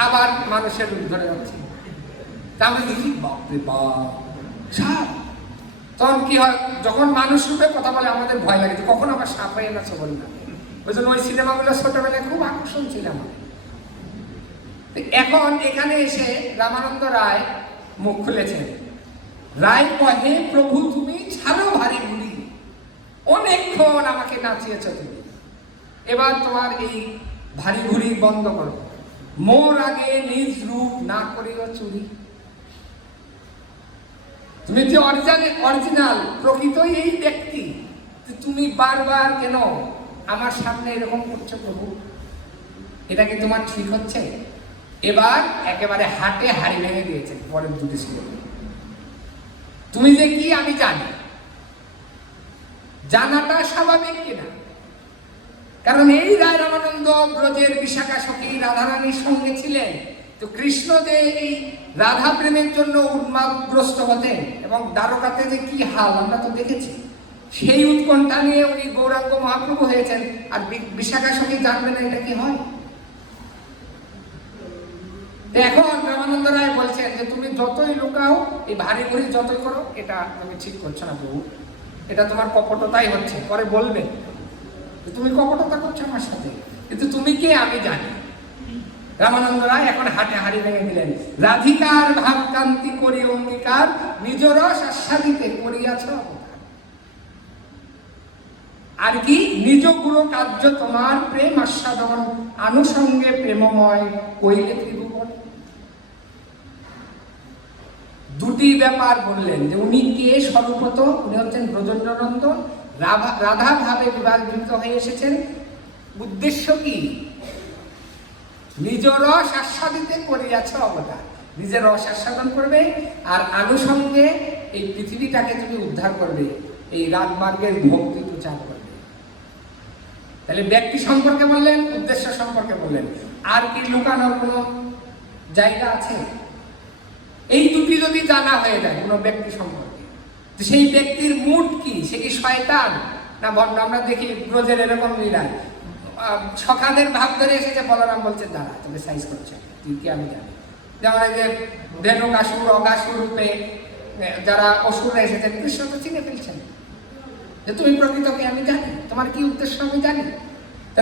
আবার মানুষের রূপ ধরে যাচ্ছে, তাহলে দেখি বাপরে বাপ সাপ। তখন কি হয়, যখন মানুষ রূপে কথা বলে আমাদের ভয় লাগে, কখন আবার সাপ হয়ে গেছে বলি না। ওই জন্য ওই সিনেমাগুলো ছোটবেলায় খুব আকর্ষণ ছিল আমার। এখন এখানে এসে রামানন্দ রায় মুখ খুলেছেন। রায় কহে, প্রভু তুমি ছাড়ো ভারী ভুলি, অনেকক্ষণ আমাকে নাচিয়েছ তুমি, এবার তোমার এই ভারী ভুরি বন্ধ করো। মোর আগে নিজ রূপ না করিও চুরি। তুমি যে অরিজিনাল প্রকৃতই এই ব্যক্তি, তুমি বারবার কেন আমার সামনে এরকম করছো প্রভু? এটা কি তোমার ঠিক হচ্ছে? এবার একেবারে হাটে হাড়ি ভেঙে দিয়েছেন পরের 2টি শ্লোকে। তুমি যে কি আমি জানি, জানাটা স্বাভাবিক কিনা, কারণ এই রায় রামানন্দ ব্রজের বিশাখা সখী রাধারানীর সঙ্গে ছিলেন। তো কৃষ্ণ যে এই রাধা প্রেমের জন্য উন্মাদগ্রস্ত হতেন এবং দ্বারকাতে যে কি হাল আমরা তো দেখেছি, সেই উৎকণ্ঠা নিয়ে উনি গৌরাঙ্গ মহাপ্রভু হয়েছেন। আর বিশাখা সখী জানবে না এটা কি হয়? এখন রামানন্দ রায় বলছেন যে তুমি যতই লুকাও, এই ভারী ভুরি যতই করো, এটা তুমি ঠিক করছো না প্রভু, এটা তোমার কপটতাই হচ্ছে। পরে বলবে তুমি কপটতা করছো আমার সাথে, কিন্তু তুমি কে আমি জানি। রামানন্দ রায় এখন হাটে হাড়ি ভেঙে দিলেন। রাধিকার ভাবকান্তি করি অঙ্গীকার, নিজ রস আস্বাদিতে করিয়াছ অবতার। আর কি, নিজ গুরু কার্য তোমার প্রেম আস্বাদন, আনুষঙ্গে প্রেমময় কইলে ত্রিভুবন। দুটি ব্যাপার বললেন যে উনি কে স্বরূপত, উনি হচ্ছেন ব্রজেন্দ্রনন্দন, রাধা ভাবে বিবাহিত হয়ে এসেছেন। উদ্দেশ্য কি? নিজ রস আস্বাদিতে করিয়াছ অবতার, নিজের রস আস্বাদন করবে আর আনুষঙ্গে এই পৃথিবীটাকে তুমি উদ্ধার করবে, এই রাজমার্গের ভক্তি প্রচার করবে। তাহলে ব্যক্তি সম্পর্কে বললেন, উদ্দেশ্য সম্পর্কে বললেন, আর কি লুকানোর কোনো জায়গা আছে? এই দুটি যদি জানা হয়ে যায় কোনো ব্যক্তি সম্পর্কে, তো সেই ব্যক্তির মুড কি? সে কি শয়তান না ভণ্ড? আমরা দেখি ব্রজের এরকম লীলায় সখাদের ভাব ধরে এসেছে, বলরাম বলছে দাঁড়া, তোকে সাইজ করছে, তুই কি আমি জানি। যেমন এই যে ধেনুকাসুর অগাসুর রূপে যারা অসুররা এসেছেন, কৃষ্ণ তো চিনে ফেলছেন যে তুমি প্রকৃতকে আমি জানি, তোমার কি উদ্দেশ্য আমি জানি।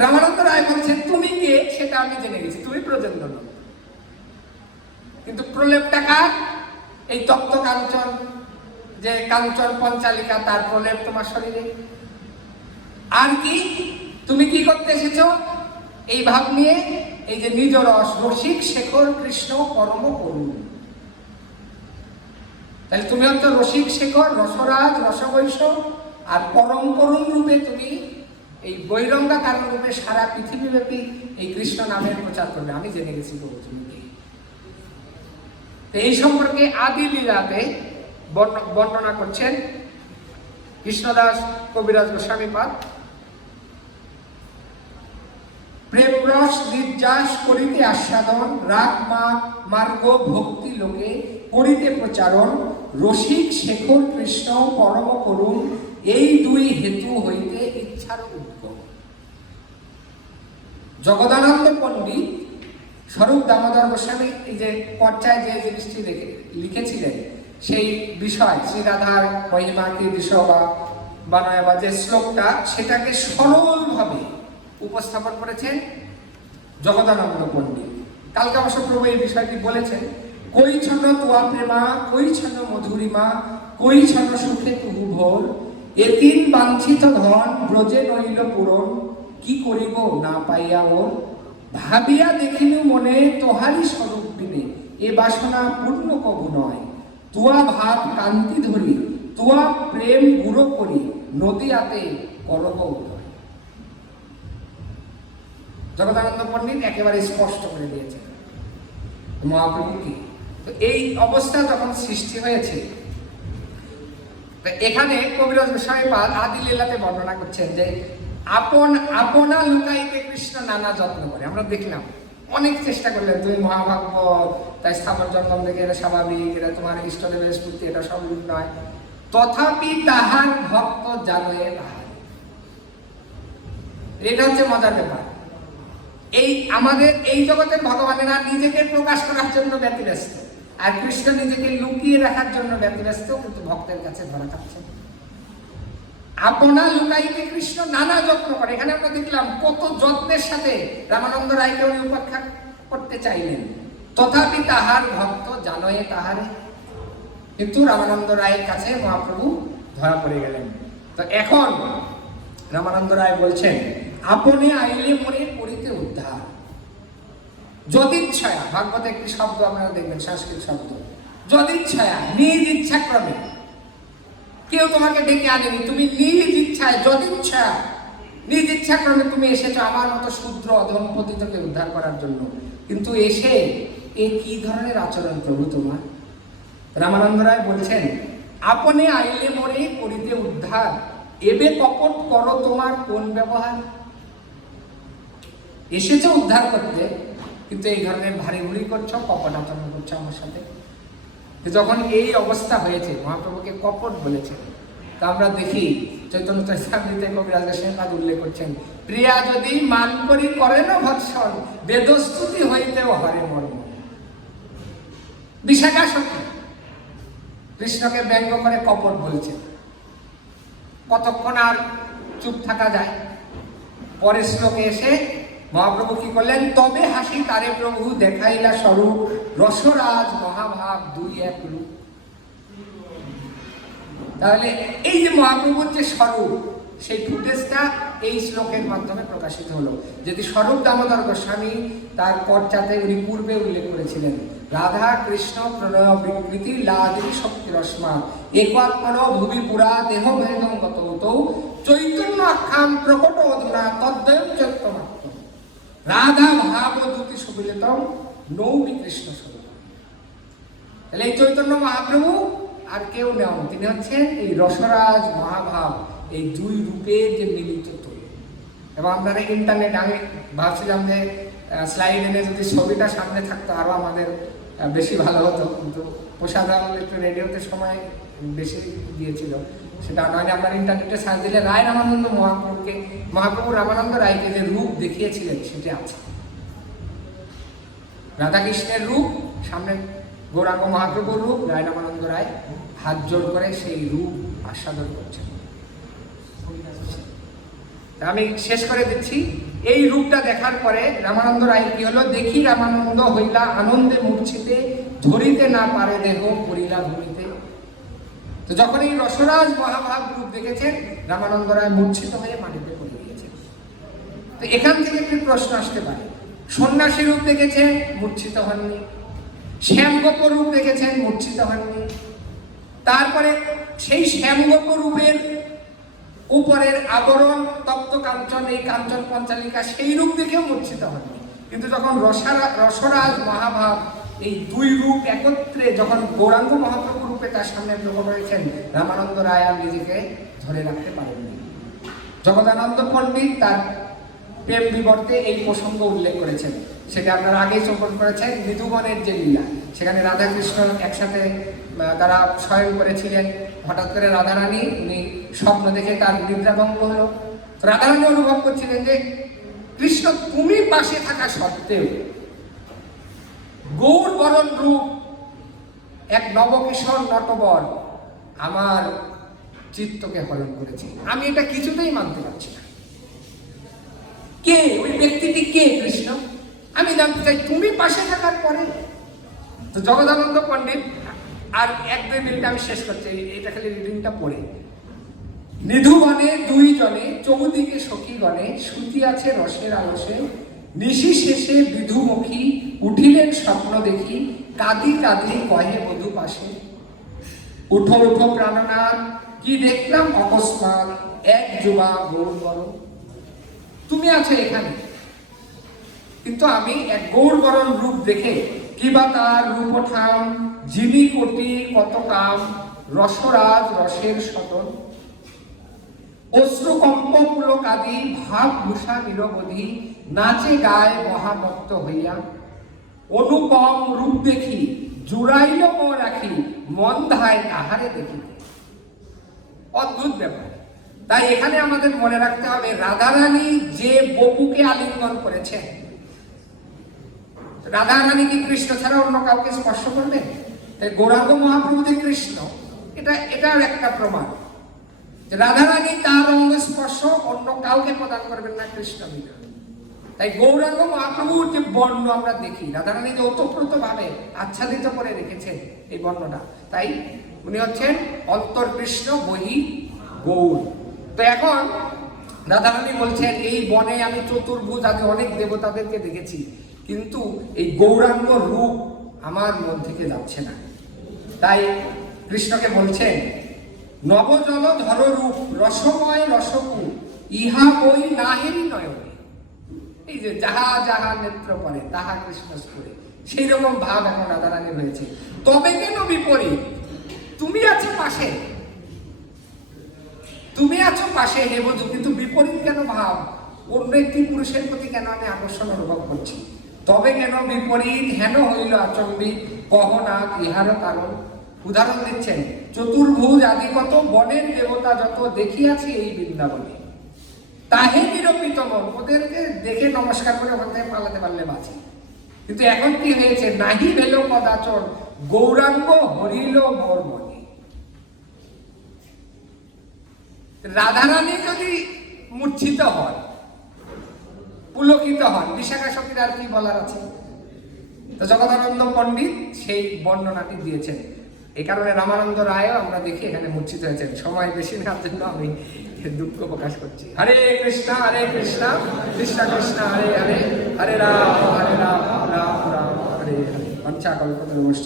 রামানন্দ রায় বলছেন তুমি কে সেটা আমি জেনে গেছি, তুমি ব্রজেন্দ্রনন্দন। কিন্তু প্রলেপটা কার? এই তপ্ত কাঞ্চন, যে কাঞ্চন পঞ্চালিকা, তার প্রলেপ তোমার শরীরে। আর কি তুমি কি করতে এসেছো? এই ভাব নিয়ে, এই যে নিজ রস, রসিক শেখর কৃষ্ণ পরম করুণ। তাহলে তুমি হচ্ছে রসিক শেখর, রসরাজ, রসবৈশ, আর পরম করুণ রূপে তুমি এই বৈরঙ্গা কারণ রূপে সারা পৃথিবীব্যাপী এই কৃষ্ণ নামের প্রচার করবে। আমি জেনে গেছি প্রভু তুমি কে। এই সম্পর্কে আদি লীলাতে বর্ণনা করছেন কৃষ্ণদাস কবিরাজ গোস্বামীপাদ। প্রেম রস নির্যাস করিতে আস্বাদন, রাগ মার্গ ভক্তি লোকে করিতে প্রচারণ, রসিক শেখর কৃষ্ণ পরম করুণ, এই দুই হেতু হইতে ইচ্ছার উদ্গম। জগদানন্দ পণ্ডিত স্বরূপ দামোদর গোস্বামী এই যে পর্যায়ে যে জিনিসটি লিখেছিলেন, সেই বিষয় শ্রীরাধার মহিমা কি বিষয় বা যে শ্লোকটা, সেটাকে সরলভাবে উপস্থাপন করেছেন জগদানন্দ পণ্ডিত। কালকে অবশ্য প্রভু এই বিষয়টি বলেছেন, কই ছন্ন তোয়া প্রেমা, কই ছন্ন মধুরিমা, কই ছন্ন সুখে তুহু ভোর, এ তিন বাঞ্ছিত ধন ব্রজে নইল পূরণ, কি করিব না পাইয়া ওর, ভাবিয়া দেখিনু মনে তোহারি স্বরূপ বিনে, এ বাসনা পূর্ণ কবু নয়, তোয়া ভাব কান্তি ধরি, তোয়া প্রেম গুঁড়ো করি, নদীয়াতে করব উদয়। জগদানন্দ পণ্ডিত একেবারে স্পষ্ট করে দিয়েছেন মহাপ্রভু কি। এই অবস্থা যখন সৃষ্টি হয়েছে, এখানে কবিরাজ গোস্বামীপাদ আদি লীলাতে বর্ণনা করছেন যে আপনা লুকাইতে কৃষ্ণ নানা যত্ন করে। আমরা দেখলাম অনেক চেষ্টা করলেন, তুমি মহাভাগবত, তাই স্থাপন জন্ম থেকে এটা স্বাভাবিক, এটা তোমার ইষ্টদেবের স্ফূর্তি, এটা সব রূপ নয়, তথাপি তাহার ভক্ত জানে তাহার। এটা হচ্ছে মজার ব্যাপার। এই আমাদের এই জগতের ভগবানেরা নিজেকে প্রকাশ করার জন্য ব্যতিব্যস্ত, আর কৃষ্ণ নিজেকে লুকিয়ে রাখার জন্য ব্যতিব্যস্ত, কিন্তু ভক্তের কাছে ধরা খাচ্ছে। আপনা লুকাইতে কৃষ্ণ নানা যত্ন করে। এখানে আমরা দেখলাম কত যত্নের সাথে রামানন্দ রায়কে উনি উপেক্ষা করতে চাইলেন, তথাপি তাহার ভক্ত জানয়ে তাহারে। কিন্তু রামানন্দ রায়ের কাছে মহাপ্রভু ধরা পড়ে গেলেন। তো এখন রামানন্দ রায় বলছেন, আপনি আইলে মনে করিতে উদ্ধার। যদিচ্ছয়া, ভাগবতে একটি শব্দ আপনারা দেখবেন, সংস্কৃত শব্দ, যদিচ্ছয়া, নিজ ইচ্ছাক্রমে। কেউ তোমাকে ডেকে আনেনি, তুমি নিজ ইচ্ছায়, যদিচ্ছয়া, নিজ ইচ্ছাক্রমে তুমি এসেছো আমার মতো শূদ্র অধম পতিতকে উদ্ধার করার জন্য। কিন্তু এসে এ কি ধরনের আচরণ প্রভু তোমার? রামানন্দ রায় বলছেন, আপনি আইলে মরে করিতে উদ্ধার, এবে কপট করো তোমার কোন ব্যবহার। এসেছো উদ্ধার করতে, কিন্তু এই ধরনের ভারী ভুরি করছো, কপট আচরণ করছো আমার সাথে। যখন এই অবস্থা হয়েছে, মহাপ্রভুকে কপট বলেছেন। তা আমরা দেখি চৈতন্য চরিতামৃতে কবিরাজ গোস্বামীপাদ উল্লেখ করছেন, প্রিয়া যদি মান করি করেন ভৎসন, বেদস্তুতি হইতেও হরে মর্ম। বিশাখা সখী কৃষ্ণকে ব্যঙ্গ করে কপট বলছে। কতক্ষণ আর চুপ থাকা যায়? পরের শ্লোকে এসে মহাপ্রভু কি করলেন? তবে হাসি তারে প্রভু দেখাইলা স্বরূপ, রসরাজ মহাভাব দুই এক রূপ। তাহলে এই যে মহাপ্রভুর যে স্বরূপ, সেই ফুটেজটা এই শ্লোকের মাধ্যমে প্রকাশিত হলো। যদি স্বরূপ দামোদর গোস্বামী তার পর্যাতে উনি পূর্বে উল্লেখ করেছিলেন, রাধা কৃষ্ণ প্রণয় বিকৃতি লাদি শক্তি রশ্মা একাত্মন ভূমি পুরা দেহ ভেদম গত চৈতন্য আখ্যাম প্রকট অধুনা তদ্বয়ম চৈত্যমাত্ম রাধা ভাব দুতি সুবিলিতম নৌমি কৃষ্ণ স্বরূপ। তাহলে এই চৈতন্য মহাপ্রভু আর কেউ নেন, তিনি হচ্ছেন এই রসরাজ মহাভাব, এই দুই রূপের যে মিলিত তৈরি। এবং আপনারা ইন্টারনেট, আমি ভাবছিলাম যে স্লাইড এনে যদি ছবিটা সামনে থাকতো আরো আমাদের বেশি ভালো হতো, কিন্তু প্রসাদ একটু রেডিওতে সময় বেশি দিয়েছিল, সেটা নয়। আপনার ইন্টারনেটে সার্চ দিলে রায় রামানন্দ মহাপ্রভু রামানন্দ রায়কে যে রূপ দেখিয়েছিলেন সেটা আছে। রাধাকৃষ্ণের রূপ, সামনে গৌরাঙ্গ মহাপ্রভুর রূপ, রায় রামানন্দ রায় হাত জোর করে সেই রূপ আস্বাদন করছেন। আমি শেষ করে দিচ্ছি। এই রূপটা দেখার পরে রামানন্দ রায় কি হলো? দেখি রামানন্দ হইলা আনন্দে মূর্ছিতে, ধরিতে না পারে দেহ পড়িলা ভূমিতে। তো যখন এই রসরাজ মহাভাব রূপ দেখেছেন, রামানন্দ রায় মূর্ছিত হয়ে মাটিতে পড়ে গিয়েছেন। তো এখান থেকে একটি প্রশ্ন আসতে পারে, সন্ন্যাসী রূপ দেখেছেন, মূর্ছিত হননি। শ্যামগোপ রূপ দেখেছেন, মূর্ছিত হননি। তারপরে সেই শ্যামগোপ রূপের উপরের আবরণ তপ্ত কাঞ্চন, এই কাঞ্চন পঞ্চালিকা, সেই রূপ দেখেও মূর্ছিত হননি। কিন্তু যখন রসরাজ মহাভাব, এই দুই রূপ একত্রে যখন গৌরাঙ্গ মহাপ্রভু রূপে তার সামনে প্রকট হয়েছেন, রামানন্দ রায় আর নিজেকে ধরে রাখতে পারেননি। জগদানন্দ পণ্ডিত তার প্রেম বিবর্তে এই প্রসঙ্গ উল্লেখ করেছেন, সেটা আপনারা আগেই শ্রবণ করেছেন। মৃদুবনের যে লীলা, সেখানে রাধা কৃষ্ণ একসাথে তারা শয়ন করেছিলেন। হঠাৎ করে রাধারানী, উনি স্বপ্ন দেখে তার নিদ্রাভঙ্গ হলো। রাধারানী অনুভব করছিলেন যে কৃষ্ণ তুমি পাশে থাকা সত্ত্বেও গৌর বরণ রূপ এক নবকিশোর নটবর আমার চিত্তকে হরণ করেছে। আমি এটা কিছুতেই মানতে পারছি না। কে ওই ব্যক্তিটি? কে কৃষ্ণ? আমি জানতে চাই তুমি পাশে থাকার পরে। তো জগদানন্দ পণ্ডিত, আর এক দুই মিনিট আমি শেষ করছি, এটা খালি রিডিংটা পড়ে। নিধুবনে দুই জনে চৌদিকে সখীগণে, শ্রুতি আছে রসের আলসে, নিশি শেষে বিধুমুখী উঠিলেন স্বপ্ন দেখি, কাঁদি কাঁদি কহে বধূ পাশে, উঠো উঠো প্রাণনাথ কি দেখলাম অকস্মাৎ, এক যুবা গৌর বড়। তুমি আছো এখানে, কিন্তু আমি এক গৌর বরণ রূপ দেখে, কিবা তার রূপঠাম, যিনি কোটি কত কাম, রসরাজ রসের সদন, অশ্রুকম্প পুলক আদি, ভাব ভূষা নিরবধি, নাচে গায়ে মহামত্ত হইয়া, অনুপম রূপ দেখি, জুড়াইল মো রাখি, মন ধায় তাহারে দেখিতে। অদ্ভুত ব্যাপার। তাই এখানে আমাদের মনে রাখতে হবে, রাধারানী যে বপুকে আলিঙ্গন করেছেন, রাধারানী কি কৃষ্ণ ছাড়া অন্য কাউকে স্পর্শ করবে? তাই গৌরাঙ্গ মহাপ্রভু যে কৃষ্ণ, এটার একটা প্রমাণ। রাধারানী তার অঙ্গ স্পর্শ অন্য কাউকে প্রদান করবেন না কৃষ্ণ বিনা। তাই গৌরাঙ্গ মহাপ্রভুর যে বর্ণ আমরা দেখি, রাধারানী যে ওতপ্রোত ভাবে আচ্ছাদিত করে রেখেছেন এই বর্ণটা, তাই উনি হচ্ছেন অন্তর কৃষ্ণ বহি গৌর। তো এখন রাধারানী বলছেন, এই বনে আমি চতুর্ভুজ আগে অনেক দেবতাদেরকে দেখেছি, কিন্তু এই গৌরাঙ্গ রূপ আমার মন থেকে যাচ্ছে না। তাই কৃষ্ণকে বলছেন, নবজল ধর রূপ রসময় রসকু, ইহা বই নাহেরি নয়নে। এই যে যাহা যাহা নেত্র পরে তাহা কৃষ্ণ স্ফুরে, সেই রকম ভাব এখন রাধারানী হয়েছে। তবে কেন বিপরীত? তুমি আছো পাশে, তুমি আছো পাশে হে বধূ, কিন্তু বিপরীত কেন ভাব? অন্য একটি পুরুষের প্রতি কেন আমি আকর্ষণ অনুভব করছি? তবে কেন বিপরীত? হেন হইল আচম্বিত, কহনাথ ইহারও কারণ। উদাহরণ দিচ্ছেন, চতুর্ভুজ আদি কত বনের দেবতা যত দেখিয়াছি এই বৃন্দাবনে, তাহে নিরপিত মন। ওদেরকে দেখে নমস্কার করে ওখান থেকে পালাতে পারলে বাঁচি। কিন্তু এখন কি হয়েছে? নাহি ভেল পদাচর গৌরাঙ্গ হরিল মোর মনে। রাধারানী যদি মূর্ছিত হন, পুলকিত হন, বিশাখা সখীর আর কি বলার আছে? তো জগদানন্দ পণ্ডিত সেই বর্ণনাটি দিয়েছেন। এই কারণে রামানন্দ রায়ও আমরা দেখি এখানে মূর্ছিত হয়েছেন। সময় বেশি নেওয়ার জন্য আমি দুঃখ প্রকাশ করছি। হরে কৃষ্ণ কৃষ্ণ কৃষ্ণ হরে হরে, হরে রাম রাম রাম হরে হরে। পঞ্চাকল্পতরুশ্চ